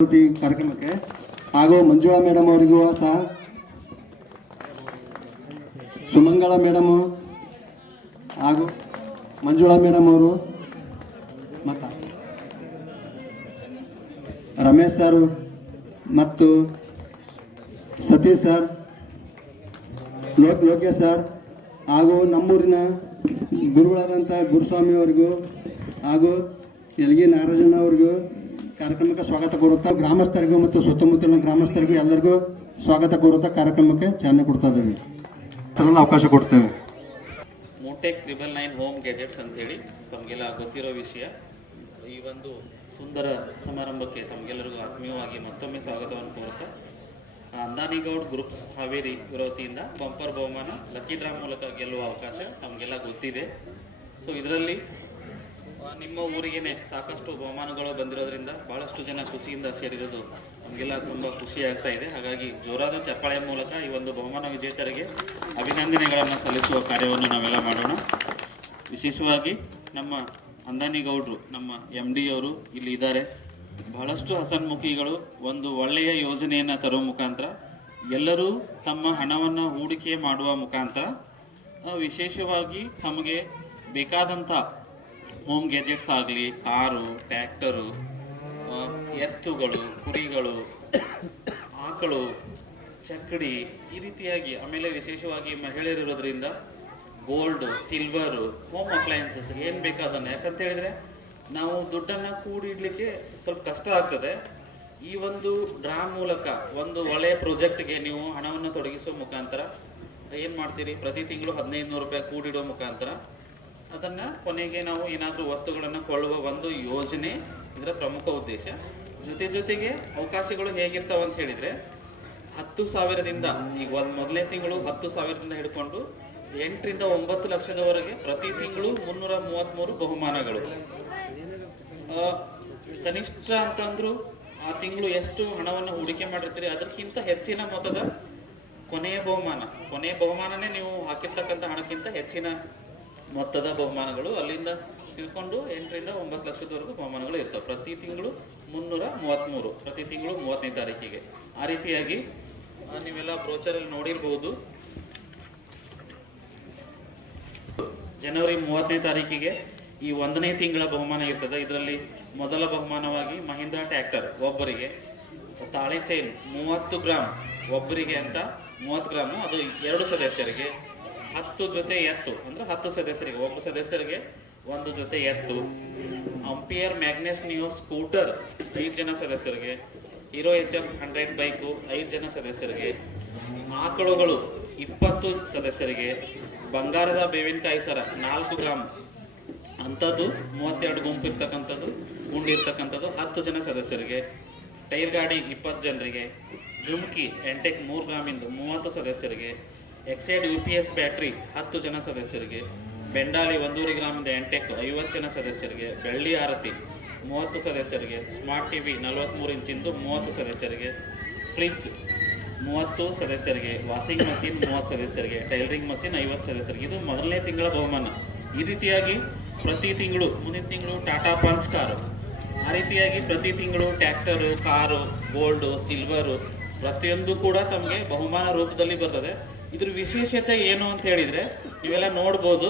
ಕಾರ್ಯಕ್ರಮಕ್ಕೆ ಹಾಗೂ ಮಂಜುಳಾ ಮೇಡಮ್ ಅವರಿಗೂ ಸಹ ಸುಮಂಗಳ ಮೇಡಮ್ ಹಾಗೂ ಮಂಜುಳಾ ಮೇಡಮ್ ಅವರು ಮತ್ತು ರಮೇಶ್ ಸರ್ ಮತ್ತು ಸತೀಶ್ ಸರ್, ಲೋಕೇಶ್ ಸರ್ ಹಾಗೂ ನಮ್ಮೂರಿನ ಗುರುಗಳಾದಂಥ ಗುರುಸ್ವಾಮಿ ಅವರಿಗೂ ಹಾಗೂ ಎಲ್ಗಿ ನಾಗರಾಜಣ್ಣ ಅವರಿಗೂ ಕಾರ್ಯಕ್ರಮಕ್ಕೆ ಸ್ವಾಗತ ಕೋರುತ್ತಾ ಗ್ರಾಮಸ್ಥರಿಗೂ ಮತ್ತು ಸುತ್ತಮುತ್ತಲಿನ ಗ್ರಾಮಸ್ಥರಿಗೂ ಎಲ್ಲರಿಗೂ ಸ್ವಾಗತ ಕೋರುತ್ತಾ ಕಾರ್ಯಕ್ರಮಕ್ಕೆ ಚಾಲನೆ ಕೊಡ್ತಾ ಇದ್ದೇವೆ. ಅವಕಾಶ ಕೊಡ್ತೇವೆ. ಮೋಟೆಕ್ 999 ಹೋಮ್ ಗ್ಯಾಜೆಟ್ಸ್ ಅಂತ ಹೇಳಿ ತಮಗೆಲ್ಲ ಗೊತ್ತಿರೋ ವಿಷಯ. ಈ ಒಂದು ಸುಂದರ ಸಮಾರಂಭಕ್ಕೆ ತಮಗೆಲ್ಲರಿಗೂ ಆತ್ಮೀಯವಾಗಿ ಮತ್ತೊಮ್ಮೆ ಸ್ವಾಗತವನ್ನು ಕೋರುತ್ತಾ, ಅಂದಾನಿಗೌಡ್ ಗ್ರೂಪ್ಸ್ ಹಾವೇರಿ ಇವರ ವತಿಯಿಂದ ಬಂಪರ್ ಬಹುಮಾನ ಲಕ್ಕಿ ಡ್ರಾ ಮೂಲಕ ಗೆಲ್ಲುವ ಅವಕಾಶ ತಮಗೆಲ್ಲ ಗೊತ್ತಿದೆ. ಸೊ ಇದರಲ್ಲಿ ನಿಮ್ಮ ಊರಿಗೇನೆ ಸಾಕಷ್ಟು ಬಹುಮಾನಗಳು ಬಂದಿರೋದ್ರಿಂದ ಬಹಳಷ್ಟು ಜನ ಖುಷಿಯಿಂದ ಸೇರಿರೋದು ನಮಗೆಲ್ಲ ತುಂಬ ಖುಷಿ ಆಗ್ತಾ ಇದೆ. ಹಾಗಾಗಿ ಜೋರಾದ ಚಪ್ಪಾಳೆಯ ಮೂಲಕ ಈ ಒಂದು ಬಹುಮಾನ ವಿಜೇತರಿಗೆ ಅಭಿನಂದನೆಗಳನ್ನು ಸಲ್ಲಿಸುವ ಕಾರ್ಯವನ್ನು ನಾವೆಲ್ಲ ಮಾಡೋಣ. ವಿಶೇಷವಾಗಿ ನಮ್ಮ ಅಂದಾನಿಗೌಡರು, ನಮ್ಮ MD ಅವರು ಇಲ್ಲಿ ಇದ್ದಾರೆ. ಬಹಳಷ್ಟು ಹಸನ್ಮುಖಿಗಳು ಒಂದು ಒಳ್ಳೆಯ ಯೋಜನೆಯನ್ನು ತರುವ ಮುಖಾಂತರ ಎಲ್ಲರೂ ತಮ್ಮ ಹಣವನ್ನು ಹೂಡಿಕೆ ಮಾಡುವ ಮುಖಾಂತರ ವಿಶೇಷವಾಗಿ ತಮಗೆ ಬೇಕಾದಂಥ ಹೋಮ್ ಗ್ಯಾಜೆಟ್ಸ್ ಆಗಲಿ, ಕಾರು, ಟ್ರ್ಯಾಕ್ಟರು, ಎತ್ತುಗಳು, ಕುರಿಗಳು, ಆಕಳು, ಚಕ್ಕಡಿ, ಈ ರೀತಿಯಾಗಿ, ಆಮೇಲೆ ವಿಶೇಷವಾಗಿ ಮಹಿಳೆಯರಿರೋದ್ರಿಂದ ಗೋಲ್ಡ್, ಸಿಲ್ವರು, ಹೋಮ್ ಅಪ್ಲಯನ್ಸಸ್ ಏನು ಬೇಕಾದನ್ನು, ಯಾಕಂತ ಹೇಳಿದರೆ ನಾವು ದುಡ್ಡನ್ನು ಕೂಡಿಡ್ಲಿಕ್ಕೆ ಸ್ವಲ್ಪ ಕಷ್ಟ ಆಗ್ತದೆ. ಈ ಒಂದು ಡ್ರಾ ಮೂಲಕ ಒಂದು ಒಳ್ಳೆಯ ಪ್ರಾಜೆಕ್ಟ್ಗೆ ನೀವು ಹಣವನ್ನು ತೊಡಗಿಸುವ ಮುಖಾಂತರ ಏನು ಮಾಡ್ತೀರಿ, ಪ್ರತಿ ತಿಂಗಳು 1500 ರೂಪಾಯಿ ಕೂಡಿಡುವ ಮುಖಾಂತರ ಅದನ್ನು ಕೊನೆಗೆ ನಾವು ಏನಾದರೂ ವಸ್ತುಗಳನ್ನು ಕೊಳ್ಳುವ ಒಂದು ಯೋಜನೆ ಇದರ ಪ್ರಮುಖ ಉದ್ದೇಶ. ಜೊತೆಗೆ ಅವಕಾಶಗಳು ಹೇಗಿರ್ತಾವೆ ಅಂತ ಹೇಳಿದರೆ 10,000ದಿಂದ, ಈಗ ಮೊದಲನೇ ತಿಂಗಳು 10,000ದಿಂದ ಹಿಡ್ಕೊಂಡು 8ರಿಂದ 9 ಲಕ್ಷದವರೆಗೆ ಪ್ರತಿ ತಿಂಗಳು 333 ಬಹುಮಾನಗಳು. ಕನಿಷ್ಠ ಅಂತಂದ್ರು ಆ ತಿಂಗಳು ಎಷ್ಟು ಹಣವನ್ನು ಹೂಡಿಕೆ ಮಾಡಿರ್ತೀರಿ ಅದಕ್ಕಿಂತ ಹೆಚ್ಚಿನ ಮೊತ್ತದ ಕೊನೆಯ ಬಹುಮಾನನೇ ನೀವು ಹಾಕಿರ್ತಕ್ಕಂಥ ಹಣಕ್ಕಿಂತ ಹೆಚ್ಚಿನ ಮೊತ್ತದ ಬಹುಮಾನಗಳು, ಅಲ್ಲಿಂದ ತಿಳ್ಕೊಂಡು 8ರಿಂದ 9 ಲಕ್ಷದವರೆಗೂ ಬಹುಮಾನಗಳು ಇರ್ತವೆ. ಪ್ರತಿ ತಿಂಗಳು 333, ಪ್ರತಿ ತಿಂಗಳು 30ನೇ ತಾರೀಕಿಗೆ. ಆ ರೀತಿಯಾಗಿ ನೀವೆಲ್ಲ ಬ್ರೋಚರಲ್ಲಿ ನೋಡಿರ್ಬೋದು. ಜನವರಿ 30ನೇ ತಾರೀಕಿಗೆ ಈ 1ನೇ ತಿಂಗಳ ಬಹುಮಾನ ಇರ್ತದೆ. ಇದರಲ್ಲಿ ಮೊದಲ ಬಹುಮಾನವಾಗಿ ಮಹೀಂದ್ರಾ ಟ್ರ್ಯಾಕ್ಟರ್ ಒಬ್ಬರಿಗೆ, ತಾಳಿ ಚೈನ್ 30 ಗ್ರಾಮ್ ಒಬ್ಬರಿಗೆ ಅಂತ 30 ಗ್ರಾಮು, ಅದು 2 ಸದಸ್ಯರಿಗೆ. 10 ಜೊತೆ ಎತ್ತು ಅಂದರೆ 10 ಸದಸ್ಯರಿಗೆ, ಒಬ್ಬ ಸದಸ್ಯರಿಗೆ 1 ಜೊತೆ ಎತ್ತು. ಅಂಪಿಯರ್ ಮ್ಯಾಗ್ನೆಸ್ ನಿಯೋ ಸ್ಕೂಟರ್ 5 ಜನ ಸದಸ್ಯರಿಗೆ. ಹೀರೋ HF 100 ಬೈಕು 5 ಜನ ಸದಸ್ಯರಿಗೆ. ಆಕಳುಗಳು 20 ಸದಸ್ಯರಿಗೆ. ಬಂಗಾರದ ಬೇವಿನಕಾಯಿ ಸರ 4 ಗ್ರಾಮ್ ಅಂಥದ್ದು 32 ಗುಂಪು ಇರ್ತಕ್ಕಂಥದ್ದು, ಗುಂಡು ಇರ್ತಕ್ಕಂಥದ್ದು 10 ಜನ ಸದಸ್ಯರಿಗೆ. ಟೈರ್ ಗಾಡಿ 20 ಜನರಿಗೆ. ಜುಮ್ಕಿ ಎಂಟೆಕ್ 3 ಗ್ರಾಮಿಂದು 30 ಸದಸ್ಯರಿಗೆ. ಎಕ್ಸೈಡ್ UPS ಬ್ಯಾಟ್ರಿ 10 ಜನ ಸದಸ್ಯರಿಗೆ. ಬೆಂಡಾಲಿ 1.5 ಗ್ರಾಮಿಂದ ಎಂಟೆಕ್ 50 ಜನ ಸದಸ್ಯರಿಗೆ. ಬೆಳ್ಳಿ ಆರತಿ 30 ಸದಸ್ಯರಿಗೆ. ಸ್ಮಾರ್ಟ್ TV 43 ಇಂಚಿಂದು 30 ಸದಸ್ಯರಿಗೆ. ಫ್ರಿಡ್ಜ್ 30 ಸದಸ್ಯರಿಗೆ. ವಾಷಿಂಗ್ ಮಷೀನ್ 30 ಸದಸ್ಯರಿಗೆ. ಟೈಲರಿಂಗ್ ಮಷೀನ್ 50 ಸದಸ್ಯರಿಗೆ. ಇದು ಮೊದಲನೇ ತಿಂಗಳ ಬಹುಮಾನ. ಈ ರೀತಿಯಾಗಿ ಪ್ರತಿ ತಿಂಗಳು, ಮುಂದಿನ ತಿಂಗಳು ಟಾಟಾ ಪಂಚ್ ಕಾರು, ಆ ರೀತಿಯಾಗಿ ಪ್ರತಿ ತಿಂಗಳು ಟ್ರ್ಯಾಕ್ಟರು, ಕಾರು, ಗೋಲ್ಡು, ಸಿಲ್ವರು ಪ್ರತಿಯೊಂದು ಕೂಡ ತಮಗೆ ಬಹುಮಾನ ರೂಪದಲ್ಲಿ ಬರ್ತದೆ. ಇದ್ರ ವಿಶೇಷತೆ ಏನು ಅಂತ ಹೇಳಿದರೆ ನೀವೆಲ್ಲ ನೋಡ್ಬೋದು.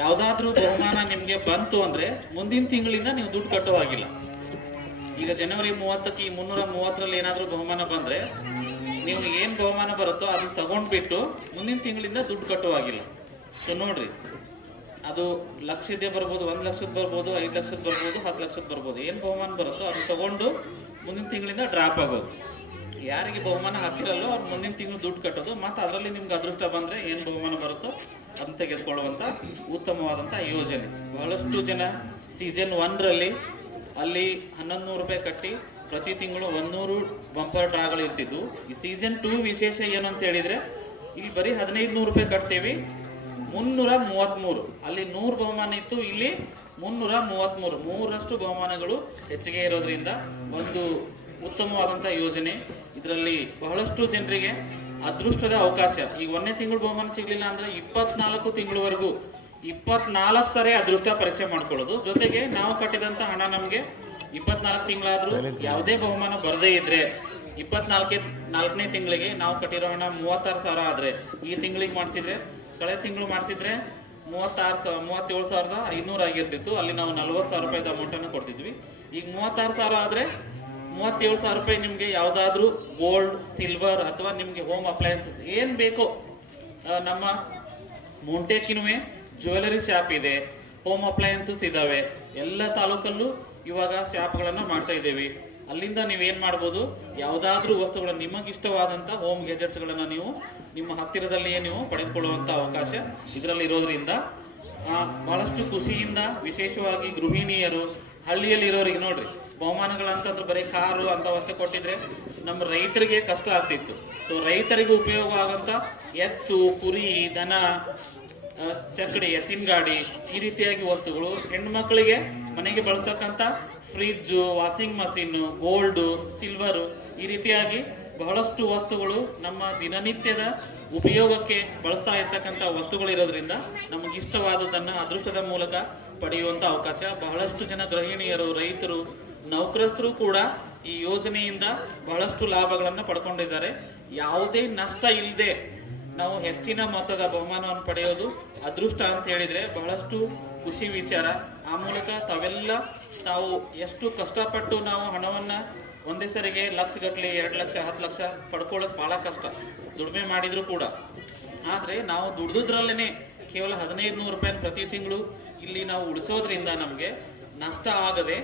ಯಾವುದಾದ್ರೂ ಬಹುಮಾನ ನಿಮಗೆ ಬಂತು ಅಂದರೆ ಮುಂದಿನ ತಿಂಗಳಿಂದ ನೀವು ದುಡ್ಡು ಕಟ್ಟುವಾಗಿಲ್ಲ. ಈಗ ಜನವರಿ 30ಕ್ಕೆ ಈ 330ರಲ್ಲಿ ಏನಾದರೂ ಬಹುಮಾನ ಬಂದರೆ ನೀವು ಏನು ಬಹುಮಾನ ಬರುತ್ತೋ ಅದನ್ನು ತಗೊಂಡ್ಬಿಟ್ಟು ಮುಂದಿನ ತಿಂಗಳಿಂದ ದುಡ್ಡು ಕಟ್ಟುವಾಗಿಲ್ಲ. ಸೊ ನೋಡ್ರಿ, ಅದು ಲಕ್ಷದ್ದೇ ಬರ್ಬೋದು, 1 ಲಕ್ಷದ ಬರ್ಬೋದು, 5 ಲಕ್ಷದ ಬರ್ಬೋದು, 10 ಲಕ್ಷದ ಬರ್ಬೋದು. ಏನು ಬಹುಮಾನ ಬರುತ್ತೋ ಅದನ್ನು ತಗೊಂಡು ಮುಂದಿನ ತಿಂಗಳಿಂದ ಡ್ರಾಪ್ ಆಗೋದು. ಯಾರಿಗೆ ಬಹುಮಾನ ಹಾಕಿರಲ್ಲೋ ಅವ್ರು ಮುಂದಿನ ತಿಂಗಳು ದುಡ್ಡು ಕಟ್ಟೋದು. ಮತ್ತು ಅದರಲ್ಲಿ ನಿಮ್ಗೆ ಅದೃಷ್ಟ ಬಂದರೆ ಏನು ಬಹುಮಾನ ಬರುತ್ತೋ ಅದನ್ನು ತೆಗೆದುಕೊಳ್ಳುವಂಥ ಉತ್ತಮವಾದಂಥ ಯೋಜನೆ. ಬಹಳಷ್ಟು ಜನ ಸೀಸನ್ 1ರಲ್ಲಿ ಅಲ್ಲಿ 1100 ರೂಪಾಯಿ ಕಟ್ಟಿ ಪ್ರತಿ ತಿಂಗಳು 100 ಬಂಪರ್ ಡ್ರಾಗಳು ಇರ್ತಿದ್ವು. ಈ ಸೀಸನ್ 2 ವಿಶೇಷ ಏನು ಅಂತ ಹೇಳಿದರೆ ಇಲ್ಲಿ ಬರೀ 1500 ರೂಪಾಯಿ ಕಟ್ತೀವಿ, 333. ಅಲ್ಲಿ 100 ಬಹುಮಾನ ಇತ್ತು, ಇಲ್ಲಿ 333, 3ರಷ್ಟು ಬಹುಮಾನಗಳು ಹೆಚ್ಚಿಗೆ ಇರೋದ್ರಿಂದ ಒಂದು ಉತ್ತಮವಾದಂಥ ಯೋಜನೆ. ಇದರಲ್ಲಿ ಬಹಳಷ್ಟು ಜನರಿಗೆ ಅದೃಷ್ಟದ ಅವಕಾಶ. ಈಗ 1ನೇ ತಿಂಗಳು ಬಹುಮಾನ ಸಿಗಲಿಲ್ಲ ಅಂದರೆ 24 ತಿಂಗಳವರೆಗೂ 24 ಸರಿ ಅದೃಷ್ಟ ಪರೀಕ್ಷೆ ಮಾಡ್ಕೊಳ್ಳೋದು. ಜೊತೆಗೆ ನಾವು ಕಟ್ಟಿದಂಥ ಹಣ ನಮಗೆ 24 ತಿಂಗಳಾದ್ರೂ ಯಾವುದೇ ಬಹುಮಾನ ಬರದೇ ಇದ್ರೆ 24ನೇ ತಿಂಗಳಿಗೆ ನಾವು ಕಟ್ಟಿರೋ ಹಣ 36,000 ಆದ್ರೆ ಈ ತಿಂಗಳಿಗೆ ಮಾಡಿಸಿದ್ರೆ ಕಳೆದ ತಿಂಗಳು ಮಾಡಿಸಿದ್ರೆ 37,500 ಆಗಿರ್ತಿತ್ತು. ಅಲ್ಲಿ ನಾವು 40,000 ರೂಪಾಯಿದ ಅಮೌಂಟನ್ನು ಕೊಡ್ತಿದ್ವಿ. ಈಗ 36,000 ಆದರೆ 37,000 ರೂಪಾಯಿ ನಿಮಗೆ ಯಾವುದಾದ್ರೂ ಗೋಲ್ಡ್, ಸಿಲ್ವರ್ ಅಥವಾ ನಿಮಗೆ ಹೋಮ್ ಅಪ್ಲಯನ್ಸಸ್ ಏನು ಬೇಕೋ ನಮ್ಮ ಮೌಂಟೇಕಿನುವೆ ಜ್ಯುವೆಲರಿ ಶಾಪ್ ಇದೆ, ಹೋಮ್ ಅಪ್ಲಯನ್ಸಸ್ ಇದ್ದಾವೆ. ಎಲ್ಲ ತಾಲೂಕಲ್ಲೂ ಇವಾಗ ಶಾಪ್ಗಳನ್ನು ಮಾಡ್ತಾ ಇದ್ದೇವೆ. ಅಲ್ಲಿಂದ ನೀವೇನು ಮಾಡ್ಬೋದು, ಯಾವುದಾದ್ರೂ ವಸ್ತುಗಳನ್ನು ನಿಮಗಿಷ್ಟವಾದಂಥ ಹೋಮ್ ಗ್ಯಾಜೆಟ್ಸ್ಗಳನ್ನು ನೀವು ನಿಮ್ಮ ಹತ್ತಿರದಲ್ಲಿಯೇ ನೀವು ಪಡೆದುಕೊಳ್ಳುವಂಥ ಅವಕಾಶ ಇದರಲ್ಲಿ ಇರೋದ್ರಿಂದ ಬಹಳಷ್ಟು ಖುಷಿಯಿಂದ, ವಿಶೇಷವಾಗಿ ಗೃಹಿಣಿಯರು ಹಳ್ಳಿಯಲ್ಲಿ ಇರೋರಿಗೆ ನೋಡ್ರಿ, ಬಹುಮಾನಗಳಂತಂದ್ರೆ ಬರೀ ಕಾರು ಅಂತವಷ್ಟೇ ಕೊಟ್ಟಿದ್ರೆ ನಮ್ಮ ರೈತರಿಗೆ ಕಷ್ಟ ಆಗ್ತಿತ್ತು. ಸೊ ರೈತರಿಗೆ ಉಪಯೋಗ ಆಗೋಂಥ ಎತ್ತು, ಕುರಿ, ದನ, ಚಕ್ಕಡಿ, ಎತ್ತಿನ ಗಾಡಿ ಈ ರೀತಿಯಾಗಿ ವಸ್ತುಗಳು, ಹೆಣ್ಮಕ್ಳಿಗೆ ಮನೆಗೆ ಬಳಸ್ತಕ್ಕಂಥ fridge, washing machine, gold, silver ಈ ರೀತಿಯಾಗಿ ಬಹಳಷ್ಟು ವಸ್ತುಗಳು ನಮ್ಮ ದಿನನಿತ್ಯದ ಉಪಯೋಗಕ್ಕೆ ಬಳಸ್ತಾ ಇರ್ತಕ್ಕಂಥ ವಸ್ತುಗಳು ಇರೋದ್ರಿಂದ ನಮಗೆ ಇಷ್ಟವಾದದನ್ನು ಅದೃಷ್ಟದ ಮೂಲಕ ಪಡೆಯುವಂಥ ಅವಕಾಶ. ಬಹಳಷ್ಟು ಜನ ಗೃಹಿಣಿಯರು, ರೈತರು, ನೌಕರಸ್ಥರು ಕೂಡ ಈ ಯೋಜನೆಯಿಂದ ಬಹಳಷ್ಟು ಲಾಭಗಳನ್ನು ಪಡ್ಕೊಂಡಿದ್ದಾರೆ. ಯಾವುದೇ ನಷ್ಟ ಇಲ್ಲದೆ ನಾವು ಹೆಚ್ಚಿನ ಮೊತ್ತದ ಬಹುಮಾನವನ್ನು ಪಡೆಯೋದು ಅದೃಷ್ಟ ಅಂತ ಹೇಳಿದರೆ ಬಹಳಷ್ಟು ಖುಷಿ ವಿಚಾರ. ಆ ಮೂಲಕ ತಾವು ಎಷ್ಟು ಕಷ್ಟಪಟ್ಟು ನಾವು ಹಣವನ್ನು ಒಂದೇ ಸರಿಗೆ ಲಕ್ಷಗಟ್ಟಲೆ, 2 ಲಕ್ಷ, 10 ಲಕ್ಷ ಪಡ್ಕೊಳ್ಳೋದು ಭಾಳ ಕಷ್ಟ, ದುಡಿಮೆ ಮಾಡಿದರೂ ಕೂಡ. ಆದರೆ ನಾವು ದುಡಿದ್ರಲ್ಲೇ ಕೇವಲ 1,500 ರೂಪಾಯಿ ಪ್ರತಿ ತಿಂಗಳು ಇಲ್ಲಿ ನಾವು ಉಳಿಸೋದ್ರಿಂದ ನಮಗೆ ನಷ್ಟ ಆಗದೆ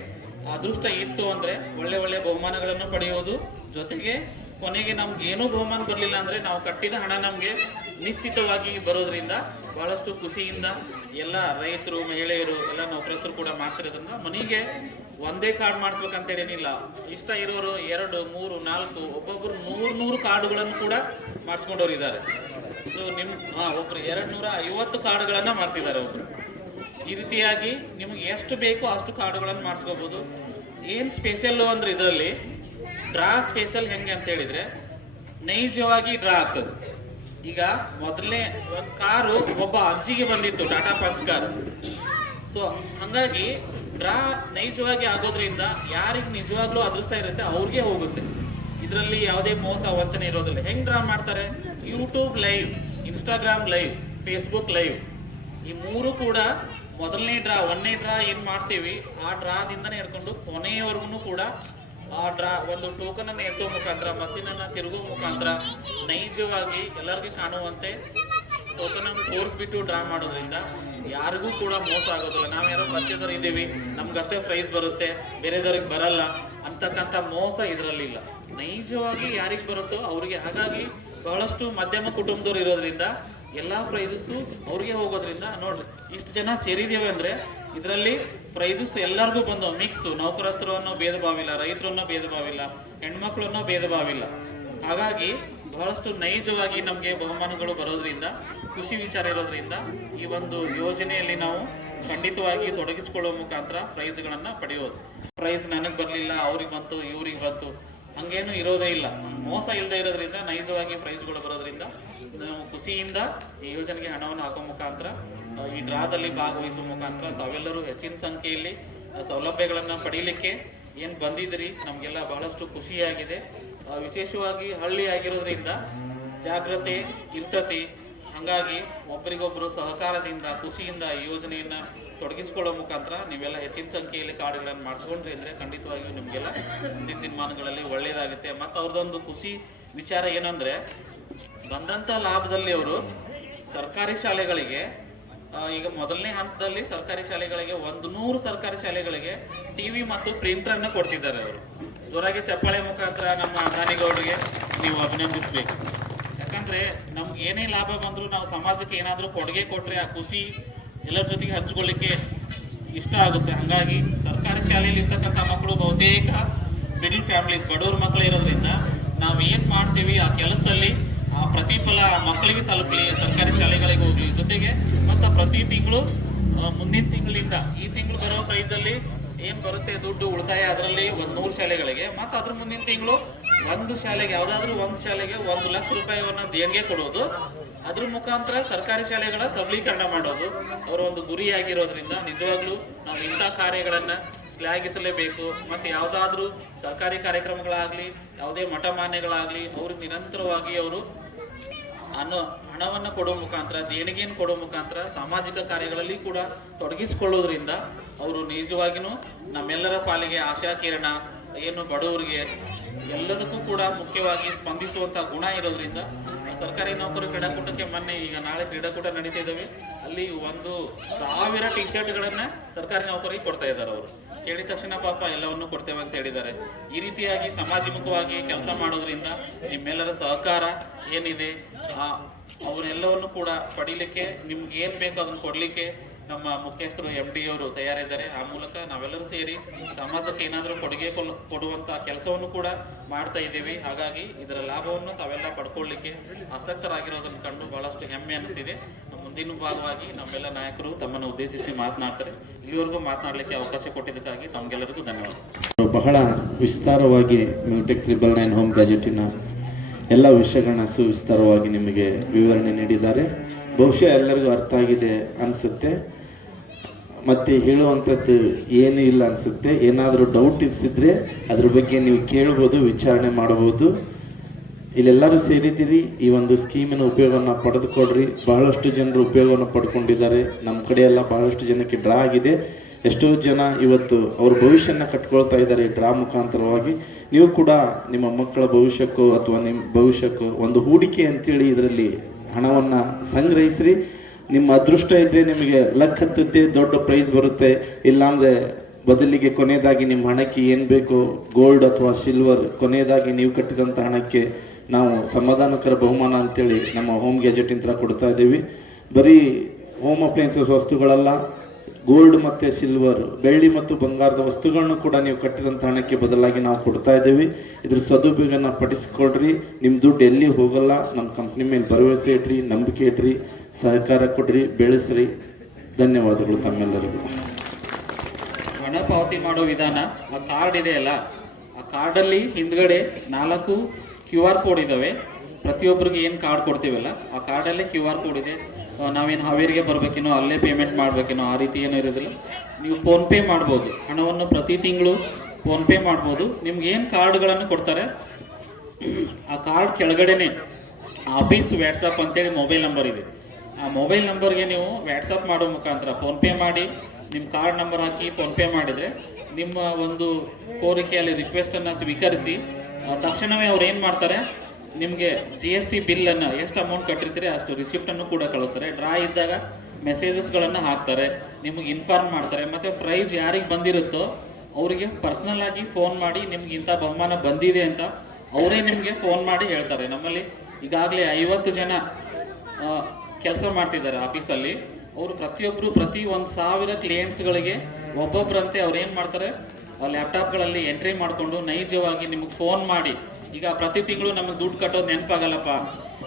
ಅದೃಷ್ಟ ಇತ್ತು ಅಂದರೆ ಒಳ್ಳೆ ಬಹುಮಾನಗಳನ್ನು ಪಡೆಯೋದು. ಜೊತೆಗೆ ಕೊನೆಗೆ ನಮ್ಗೆ ಏನೂ ಬಹುಮಾನ ಬರಲಿಲ್ಲ ಅಂದರೆ ನಾವು ಕಟ್ಟಿದ ಹಣ ನಮಗೆ ನಿಶ್ಚಿತವಾಗಿ ಬರೋದ್ರಿಂದ ಬಹಳಷ್ಟು ಖುಷಿಯಿಂದ ಎಲ್ಲ ರೈತರು, ಮಹಿಳೆಯರು, ಎಲ್ಲ ನೌಕರಸ್ಥರು ಕೂಡ ಮಾಡ್ತಿರೋದ್ರಿಂದ ಮನೆಗೆ ಒಂದೇ ಕಾರ್ಡ್ ಮಾಡಿಸ್ಬೇಕಂತೇಳೇನಿಲ್ಲ. ಇಷ್ಟ ಇರೋರು 2, 3, 4 ಒಬ್ಬೊಬ್ಬರು 100 ಕಾರ್ಡುಗಳನ್ನು ಕೂಡ ಮಾಡಿಸ್ಕೊಂಡವ್ರು ಇದ್ದಾರೆ. ಸೊ ಒಬ್ರು 250 ಕಾರ್ಡ್ಗಳನ್ನು ಮಾಡಿಸಿದ್ದಾರೆ ಒಬ್ರು. ಈ ರೀತಿಯಾಗಿ ನಿಮಗೆ ಎಷ್ಟು ಬೇಕೋ ಅಷ್ಟು ಕಾರ್ಡುಗಳನ್ನು ಮಾಡಿಸ್ಕೋಬೋದು. ಏನು ಸ್ಪೆಷಲ್ಲು ಅಂದ್ರೆ ಇದರಲ್ಲಿ ಡ್ರಾ ಸ್ಪೆಷಲ್ ಹೆಂಗೆ ಅಂತ ಹೇಳಿದ್ರೆ ನೈಜವಾಗಿ ಡ್ರಾ ಆಗ್ತದೆ. ಈಗ ಮೊದಲನೇ ಒಂದು ಕಾರು ಒಬ್ಬ ಅಜ್ಜಿಗೆ ಬಂದಿತ್ತು, ಟಾಟಾ ಪಂಚ್ ಕಾರು. ಸೊ ಹಾಗಾಗಿ ಡ್ರಾ ನೈಜವಾಗಿ ಆಗೋದ್ರಿಂದ ಯಾರಿಗೆ ನಿಜವಾಗ್ಲೂ ಅದೃಷ್ಟ ಇರುತ್ತೆ ಅವ್ರಿಗೆ ಹೋಗುತ್ತೆ. ಇದರಲ್ಲಿ ಯಾವುದೇ ಮೋಸ ವಂಚನೆ ಇರೋದಿಲ್ಲ. ಹೆಂಗೆ ಡ್ರಾ ಮಾಡ್ತಾರೆ? YouTube live, Instagram live, Facebook live ಈ 3 ಕೂಡ ಮೊದಲನೇ ಡ್ರಾ, 1ನೇ ಡ್ರಾ ಏನು ಮಾಡ್ತೀವಿ ಆ ಡ್ರಾದಿಂದನೇ ಹಿಡ್ಕೊಂಡು ಕೊನೆಯವರೆಗೂ ಕೂಡ ಆ ಡ್ರಾ ಒಂದು ಟೋಕನನ್ನು ಎತ್ತುವ ಮುಖಾಂತರ, ಮಷೀನನ್ನು ತಿರುಗುವ ಮುಖಾಂತರ ನೈಜವಾಗಿ ಎಲ್ಲರಿಗೂ ಕಾಣುವಂತೆ ಟೋಕನನ್ನು ತೋರಿಸ್ಬಿಟ್ಟು ಡ್ರಾ ಮಾಡೋದ್ರಿಂದ ಯಾರಿಗೂ ಕೂಡ ಮೋಸ ಆಗೋದಿಲ್ಲ. ನಾವು ಯಾರೋ ಪರಿಚಯದವ್ರು ಇದ್ದೀವಿ, ನಮ್ಗಷ್ಟೇ ಪ್ರೈಸ್ ಬರುತ್ತೆ, ಬೇರೆದವ್ರಿಗೆ ಬರಲ್ಲ ಅಂತಕ್ಕಂಥ ಮೋಸ ಇದರಲ್ಲಿಲ್ಲ. ನೈಜವಾಗಿ ಯಾರಿಗೆ ಬರುತ್ತೋ ಅವ್ರಿಗೆ. ಹಾಗಾಗಿ ಬಹಳಷ್ಟು ಮಧ್ಯಮ ಕುಟುಂಬದವ್ರು ಇರೋದ್ರಿಂದ ಎಲ್ಲ ಪ್ರೈಸಸ್ಸು ಅವ್ರಿಗೆ ಹೋಗೋದ್ರಿಂದ ನೋಡ್ರಿ ಇಷ್ಟು ಜನ ಸೇರಿದ್ದೇವೆ ಅಂದರೆ ಇದರಲ್ಲಿ ಪ್ರೈಸಸ್ ಎಲ್ಲರಿಗೂ ಬಂದವು ಮಿಕ್ಸು. ನೌಕರಸ್ಥರು ಅನ್ನೋ ಭೇದ ಭಾವ ಇಲ್ಲ, ರೈತರು ಅನ್ನೋ ಭೇದ ಭಾವ ಇಲ್ಲ, ಹೆಣ್ಮಕ್ಳು ಅನ್ನೋ ಭೇದ ಭಾವ ಇಲ್ಲ. ಹಾಗಾಗಿ ಬಹಳಷ್ಟು ನೈಜವಾಗಿ ನಮಗೆ ಬಹುಮಾನಗಳು ಬರೋದ್ರಿಂದ ಖುಷಿ ವಿಚಾರ ಇರೋದ್ರಿಂದ ಈ ಒಂದು ಯೋಜನೆಯಲ್ಲಿ ನಾವು ಖಂಡಿತವಾಗಿ ತೊಡಗಿಸಿಕೊಳ್ಳುವ ಮುಖಾಂತರ ಪ್ರೈಸ್ಗಳನ್ನು ಪಡೆಯೋದು. ಪ್ರೈಸ್ ನನಗೆ ಬರಲಿಲ್ಲ, ಅವ್ರಿಗೆ ಬಂತು, ಇವ್ರಿಗೆ ಬಂತು, ಹಂಗೇನು ಇರೋದೇ ಇಲ್ಲ. ಮೋಸ ಇಲ್ಲದೆ ಇರೋದ್ರಿಂದ ನೈಜವಾಗಿ ಪ್ರೈಸ್ಗಳು ಬರೋದ್ರಿಂದ ನಾವು ಖುಷಿಯಿಂದ ಈ ಯೋಜನೆಗೆ ಹಣವನ್ನು ಹಾಕೋ ಮುಖಾಂತರ, ಈ ಡ್ರಾದಲ್ಲಿ ಭಾಗವಹಿಸುವ ಮುಖಾಂತರ ತಾವೆಲ್ಲರೂ ಹೆಚ್ಚಿನ ಸಂಖ್ಯೆಯಲ್ಲಿ ಸೌಲಭ್ಯಗಳನ್ನು ಪಡೀಲಿಕ್ಕೆ ಏನು ಬಂದಿದ್ದೀರಿ ನಮಗೆಲ್ಲ ಬಹಳಷ್ಟು ಖುಷಿಯಾಗಿದೆ. ವಿಶೇಷವಾಗಿ ಹಳ್ಳಿ ಆಗಿರೋದ್ರಿಂದ ಜಾಗ್ರತೆ ಇರ್ತತಿ. ಹಾಗಾಗಿ ಒಬ್ಬರಿಗೊಬ್ಬರು ಸಹಕಾರದಿಂದ ಖುಷಿಯಿಂದ ಈ ಯೋಜನೆಯನ್ನು ತೊಡಗಿಸ್ಕೊಳ್ಳೋ ಮುಖಾಂತರ ನೀವೆಲ್ಲ ಹೆಚ್ಚಿನ ಸಂಖ್ಯೆಯಲ್ಲಿ ಕಾರ್ಡ್ಗಳನ್ನು ಮಾಡಿಸ್ಕೊಂಡ್ರಿ ಅಂದರೆ ಖಂಡಿತವಾಗಿಯೂ ನಿಮಗೆಲ್ಲ ಮುಂದಿನ ದಿನಮಾನಗಳಲ್ಲಿ ಒಳ್ಳೆಯದಾಗುತ್ತೆ. ಮತ್ತು ಅವ್ರದ್ದೊಂದು ಖುಷಿ ವಿಚಾರ ಏನಂದರೆ ಬಂದಂಥ ಲಾಭದಲ್ಲಿ ಅವರು ಸರ್ಕಾರಿ ಶಾಲೆಗಳಿಗೆ ಈಗ ಮೊದಲನೇ ಹಂತದಲ್ಲಿ ಸರ್ಕಾರಿ ಶಾಲೆಗಳಿಗೆ 100 ಸರ್ಕಾರಿ ಶಾಲೆಗಳಿಗೆ ಟಿವಿ ಮತ್ತು ಪ್ರಿಂಟರನ್ನು ಕೊಡ್ತಿದ್ದಾರೆ. ಅವರು ಜೋರಾಗಿ ಚಪ್ಪಾಳೆ ಮುಖಾಂತರ ನಮ್ಮ ಅದಾನಿಗೌಡರಿಗೆ ನೀವು ಅಭಿನಂದಿಸಬೇಕು. ಯಾಕಂದರೆ ನಮ್ಗೆ ಏನೇ ಲಾಭ ಬಂದರೂ ನಾವು ಸಮಾಜಕ್ಕೆ ಏನಾದರೂ ಕೊಡುಗೆ ಕೊಟ್ಟರೆ ಆ ಖುಷಿ ಎಲ್ಲರ ಜೊತೆಗೆ ಹಂಚ್ಕೊಳ್ಳಿಕ್ಕೆ ಇಷ್ಟ ಆಗುತ್ತೆ. ಹಾಗಾಗಿ ಸರ್ಕಾರಿ ಶಾಲೆಯಲ್ಲಿ ಇರ್ತಕ್ಕಂಥ ಮಕ್ಕಳು ಬಹುತೇಕ ಮಿಡಲ್ ಫ್ಯಾಮಿಲೀಸ್, ಬಡವ್ರ ಮಕ್ಕಳು ಇರೋದ್ರಿಂದ ನಾವು ಏನು ಮಾಡ್ತೀವಿ ಆ ಕೆಲಸದಲ್ಲಿ ಆ ಪ್ರತಿಫಲ ಮಕ್ಕಳಿಗೆ ತಲುಪಲಿ, ಸರ್ಕಾರಿ ಶಾಲೆಗಳಿಗೆ ಹೋಗಲಿ. ಜೊತೆಗೆ ಮತ್ತು ಪ್ರತಿ ತಿಂಗಳು ಮುಂದಿನ ತಿಂಗಳಿಂದ ಈ ತಿಂಗಳು ಬರೋ ಪ್ರೈಸಲ್ಲಿ ಏನು ಬರುತ್ತೆ ದುಡ್ಡು ಉಳಿತಾಯ, ಅದರಲ್ಲಿ 100 ಶಾಲೆಗಳಿಗೆ, ಮತ್ತು ಅದ್ರ ಮುಂದಿನ ತಿಂಗಳು ಒಂದು ಶಾಲೆಗೆ ಯಾವುದಾದ್ರೂ ಒಂದು ಶಾಲೆಗೆ 1 ಲಕ್ಷ ರೂಪಾಯಿಯನ್ನು ದೇಣಿಗೆ ಕೊಡೋದು. ಅದ್ರ ಮುಖಾಂತರ ಸರ್ಕಾರಿ ಶಾಲೆಗಳ ಸಬಲೀಕರಣ ಮಾಡೋದು ಅವರ ಒಂದು ಗುರಿಯಾಗಿರೋದ್ರಿಂದ ನಿಜವಾಗ್ಲೂ ನಾವು ಇಂಥ ಕಾರ್ಯಗಳನ್ನು ಶ್ಲಾಘಿಸಲೇಬೇಕು. ಮತ್ತು ಯಾವುದಾದ್ರೂ ಸರ್ಕಾರಿ ಕಾರ್ಯಕ್ರಮಗಳಾಗಲಿ, ಯಾವುದೇ ಮಠ ಮಾನ್ಯಗಳಾಗಲಿ, ಅವರು ನಿರಂತರವಾಗಿ ಅವರು ಹಣವನ್ನು ಕೊಡುವ ಮುಖಾಂತರ, ದೇಣಿಗೆಯನ್ನು ಕೊಡುವ ಮುಖಾಂತರ ಸಾಮಾಜಿಕ ಕಾರ್ಯಗಳಲ್ಲಿ ಕೂಡ ತೊಡಗಿಸಿಕೊಳ್ಳೋದ್ರಿಂದ ಅವರು ನಿಜವಾಗಿಯೂ ನಮ್ಮೆಲ್ಲರ ಪಾಲಿಗೆ ಆಶಾ ಕಿರಣ, ಏನು ಬಡವರಿಗೆ ಎಲ್ಲದಕ್ಕೂ ಕೂಡ ಮುಖ್ಯವಾಗಿ ಸ್ಪಂದಿಸುವಂಥ ಗುಣ ಇರೋದ್ರಿಂದ ಸರ್ಕಾರಿ ನೌಕರರು ಕ್ರೀಡಾಕೂಟಕ್ಕೆ ಮೊನ್ನೆ ಈಗ ನಾಳೆ ಕ್ರೀಡಾಕೂಟ ನಡೀತಾ ಇದ್ದಾವೆ, ಅಲ್ಲಿ 1,000 ಟಿ ಶರ್ಟ್ಗಳನ್ನು ಸರ್ಕಾರಿ ನೌಕರಿಗೆ ಕೊಡ್ತಾ ಇದ್ದಾರೆ. ಅವರು ಕೇಳಿದ ತಕ್ಷಣ ಪಾಪ ಎಲ್ಲವನ್ನು ಕೊಡ್ತೇವೆ ಅಂತ ಹೇಳಿದ್ದಾರೆ. ಈ ರೀತಿಯಾಗಿ ಸಮಾಜಮುಖವಾಗಿ ಕೆಲಸ ಮಾಡೋದ್ರಿಂದ ನಿಮ್ಮೆಲ್ಲರ ಸಹಕಾರ ಏನಿದೆ ಅವನ್ನೆಲ್ಲವನ್ನು ಕೂಡ ಪಡೀಲಿಕ್ಕೆ, ನಿಮ್ಗೆ ಏನು ಬೇಕೋ ಅದನ್ನು ಕೊಡಲಿಕ್ಕೆ ನಮ್ಮ ಮುಖ್ಯಸ್ಥರು MD ಅವರು ತಯಾರಿದ್ದಾರೆ. ಆ ಮೂಲಕ ನಾವೆಲ್ಲರೂ ಸೇರಿ ಸಮಾಜಕ್ಕೆ ಏನಾದರೂ ಕೊಡುಗೆ ಕೊಡುವಂಥ ಕೆಲಸವನ್ನು ಕೂಡ ಮಾಡ್ತಾ ಇದ್ದೀವಿ. ಹಾಗಾಗಿ ಇದರ ಲಾಭವನ್ನು ತಾವೆಲ್ಲ ಪಡ್ಕೊಳ್ಳಿಕ್ಕೆ ಆಸಕ್ತರಾಗಿರೋದನ್ನು ಕಂಡು ಬಹಳಷ್ಟು ಹೆಮ್ಮೆ ಅನಿಸ್ತಿದೆ. ಮುಂದಿನ ಭಾಗವಾಗಿ ನಮ್ಮೆಲ್ಲ ನಾಯಕರು ತಮ್ಮನ್ನು ಉದ್ದೇಶಿಸಿ ಮಾತನಾಡ್ತಾರೆ. ಇಲ್ಲಿವರೆಗೂ ಮಾತನಾಡಲಿಕ್ಕೆ ಅವಕಾಶ ಕೊಟ್ಟಿದ್ದಕ್ಕಾಗಿ ತಮಗೆಲ್ಲರಿಗೂ ಧನ್ಯವಾದ. ಬಹಳ ವಿಸ್ತಾರವಾಗಿ ಮ್ಯೂಟೆಕ್ 999 ಹೋಮ್ ಗ್ಯಾಜೆಟಿನ ಎಲ್ಲ ವಿಷಯಗಳನ್ನ ಸುವಿಸ್ತಾರವಾಗಿ ನಿಮಗೆ ವಿವರಣೆ ನೀಡಿದ್ದಾರೆ. ಬಹುಶಃ ಎಲ್ಲರಿಗೂ ಅರ್ಥ ಆಗಿದೆ ಅನಿಸುತ್ತೆ. ಮತ್ತು ಹೇಳುವಂಥದ್ದು ಏನೂ ಇಲ್ಲ ಅನಿಸುತ್ತೆ. ಏನಾದರೂ ಡೌಟ್ ಇರಿಸಿದ್ರೆ ಅದ್ರ ಬಗ್ಗೆ ನೀವು ಕೇಳ್ಬೋದು, ವಿಚಾರಣೆ ಮಾಡ್ಬೋದು. ಇಲ್ಲೆಲ್ಲರೂ ಸೇರಿದ್ದೀರಿ, ಈ ಒಂದು ಸ್ಕೀಮಿನ ಉಪಯೋಗವನ್ನು ಪಡೆದುಕೊಡ್ರಿ. ಬಹಳಷ್ಟು ಜನರು ಉಪಯೋಗವನ್ನು ಪಡ್ಕೊಂಡಿದ್ದಾರೆ. ನಮ್ಮ ಕಡೆ ಎಲ್ಲ ಬಹಳಷ್ಟು ಜನಕ್ಕೆ ಡ್ರಾ ಆಗಿದೆ. ಎಷ್ಟೋ ಜನ ಇವತ್ತು ಅವ್ರ ಭವಿಷ್ಯನ ಕಟ್ಕೊಳ್ತಾ ಇದ್ದಾರೆ ಈ ಡ್ರಾ ಮುಖಾಂತರವಾಗಿ. ನೀವು ಕೂಡ ನಿಮ್ಮ ಮಕ್ಕಳ ಭವಿಷ್ಯಕ್ಕೋ ಅಥವಾ ನಿಮ್ಮ ಭವಿಷ್ಯಕ್ಕೋ ಒಂದು ಹೂಡಿಕೆ ಅಂತೇಳಿ ಇದರಲ್ಲಿ ಹಣವನ್ನು ಸಂಗ್ರಹಿಸ್ರಿ. ನಿಮ್ಮ ಅದೃಷ್ಟ ಇದ್ದರೆ ನಿಮಗೆ ಲಕ್ ಹತ್ತುತ್ತೆ, ದೊಡ್ಡ ಪ್ರೈಸ್ ಬರುತ್ತೆ. ಇಲ್ಲಾಂದರೆ ಬದಲಿಗೆ ಕೊನೆಯದಾಗಿ ನಿಮ್ಮ ಹಣಕ್ಕೆ ಏನು ಬೇಕೋ ಗೋಲ್ಡ್ ಅಥವಾ ಸಿಲ್ವರ್, ಕೊನೆಯದಾಗಿ ನೀವು ಕಟ್ಟಿದಂಥ ಹಣಕ್ಕೆ ನಾವು ಸಮಾಧಾನಕರ ಬಹುಮಾನ ಅಂತೇಳಿ ನಮ್ಮ ಹೋಮ್ ಗ್ಯಾಜೆಟಿಂದ ಕೊಡ್ತಾ ಇದ್ದೀವಿ. ಬರೀ ಹೋಮ್ ಅಪ್ಲಯನ್ಸಸ್ ವಸ್ತುಗಳಲ್ಲ, ಗೋಲ್ಡ್ ಮತ್ತು ಸಿಲ್ವರ್, ಬೆಳ್ಳಿ ಮತ್ತು ಬಂಗಾರದ ವಸ್ತುಗಳನ್ನು ಕೂಡ ನೀವು ಕಟ್ಟಿದಂಥ ಹಣಕ್ಕೆ ಬದಲಾಗಿ ನಾವು ಕೊಡ್ತಾ ಇದ್ದೀವಿ. ಇದ್ರ ಸದುಪಯೋಗನ ಪಡಿಸ್ಕೊಳ್ರಿ. ನಿಮ್ಮ ದುಡ್ಡು ಎಲ್ಲಿ ಹೋಗಲ್ಲ. ನಮ್ಮ ಕಂಪ್ನಿ ಮೇಲೆ ಭರವಸೆ ಇಡ್ರಿ, ನಂಬಿಕೆ ಇಡ್ರಿ, ಸಹಕಾರ ಕೊಡ್ರಿ, ಬೆಳೆಸ್ರಿ. ಧನ್ಯವಾದಗಳು ತಮ್ಮೆಲ್ಲರಿಗೂ. ಹಣ ಪಾವತಿ ಮಾಡೋ ವಿಧಾನ, ಆ ಕಾರ್ಡ್ ಇದೆಯಲ್ಲ, ಆ ಕಾರ್ಡಲ್ಲಿ ಹಿಂದ್ಗಡೆ 4 QR ಕೋಡ್ ಇದ್ದಾವೆ. ಪ್ರತಿಯೊಬ್ಬರಿಗೆ ಏನು ಕಾರ್ಡ್ ಕೊಡ್ತೀವಲ್ಲ ಆ ಕಾರ್ಡಲ್ಲೇ QR ಕೋಡ್ ಇದೆ. ನಾವೇನು ಹಾವೇರಿಗೆ ಬರಬೇಕೇನೋ, ಅಲ್ಲೇ ಪೇಮೆಂಟ್ ಮಾಡಬೇಕೇನೋ ಆ ರೀತಿ ಏನೂ ಇರೋದಿಲ್ಲ. ನೀವು ಫೋನ್ಪೇ ಮಾಡ್ಬೋದು, ಹಣವನ್ನು ಪ್ರತಿ ತಿಂಗಳು ಫೋನ್ಪೇ ಮಾಡ್ಬೋದು. ನಿಮ್ಗೆ ಏನು ಕಾರ್ಡ್ಗಳನ್ನು ಕೊಡ್ತಾರೆ ಆ ಕಾರ್ಡ್ ಕೆಳಗಡೆನೆ ಆಫೀಸ್ ವ್ಯಾಟ್ಸಪ್ ಅಂತೇಳಿ ಮೊಬೈಲ್ ನಂಬರ್ ಇದೆ. ಆ ಮೊಬೈಲ್ ನಂಬರ್ಗೆ ನೀವು ವ್ಯಾಟ್ಸಪ್ ಮಾಡೋ ಮುಖಾಂತರ ಫೋನ್ಪೇ ಮಾಡಿ, ನಿಮ್ಮ ಕಾರ್ಡ್ ನಂಬರ್ ಹಾಕಿ ಫೋನ್ಪೇ ಮಾಡಿದರೆ ನಿಮ್ಮ ಒಂದು ಕೋರಿಕೆಯಲ್ಲಿ ರಿಕ್ವೆಸ್ಟನ್ನು ಸ್ವೀಕರಿಸಿ ತಕ್ಷಣವೇ ಅವ್ರು ಏನು ಮಾಡ್ತಾರೆ, ನಿಮಗೆ GST ಬಿಲ್ಲನ್ನು ಎಷ್ಟು ಅಮೌಂಟ್ ಕಟ್ಟಿರ್ತೀರಿ ಅಷ್ಟು ರಿಸಿಪ್ಟನ್ನು ಕೂಡ ಕಳಿಸ್ತಾರೆ. ಡ್ರಾ ಇದ್ದಾಗ ಮೆಸೇಜಸ್ಗಳನ್ನು ಹಾಕ್ತಾರೆ, ನಿಮಗೆ ಇನ್ಫಾರ್ಮ್ ಮಾಡ್ತಾರೆ. ಮತ್ತು ಪ್ರೈಸ್ ಯಾರಿಗೆ ಬಂದಿರುತ್ತೋ ಅವರಿಗೆ ಪರ್ಸ್ನಲ್ ಆಗಿ ಫೋನ್ ಮಾಡಿ ನಿಮ್ಗೆ ಇಂಥ ಬಹುಮಾನ ಬಂದಿದೆ ಅಂತ ಅವರೇ ನಿಮಗೆ ಫೋನ್ ಮಾಡಿ ಹೇಳ್ತಾರೆ. ನಮ್ಮಲ್ಲಿ ಈಗಾಗಲೇ 50 ಜನ ಕೆಲಸ ಮಾಡ್ತಿದ್ದಾರೆ ಆಫೀಸಲ್ಲಿ. ಅವರು ಪ್ರತಿಯೊಬ್ಬರು ಪ್ರತಿ 1,000 ಕ್ಲಿಯೆಂಟ್ಸ್ಗಳಿಗೆ ಒಬ್ಬೊಬ್ಬರಂತೆ ಅವ್ರು ಏನು ಮಾಡ್ತಾರೆ, ಲ್ಯಾಪ್ಟಾಪ್ಗಳಲ್ಲಿ ಎಂಟ್ರಿ ಮಾಡಿಕೊಂಡು ನೈಜವಾಗಿ ನಿಮಗೆ ಫೋನ್ ಮಾಡಿ, ಈಗ ಪ್ರತಿ ತಿಂಗಳು ನಮಗೆ ದುಡ್ಡು ಕಟ್ಟೋದು ನೆನಪಾಗಲ್ಲಪ್ಪ,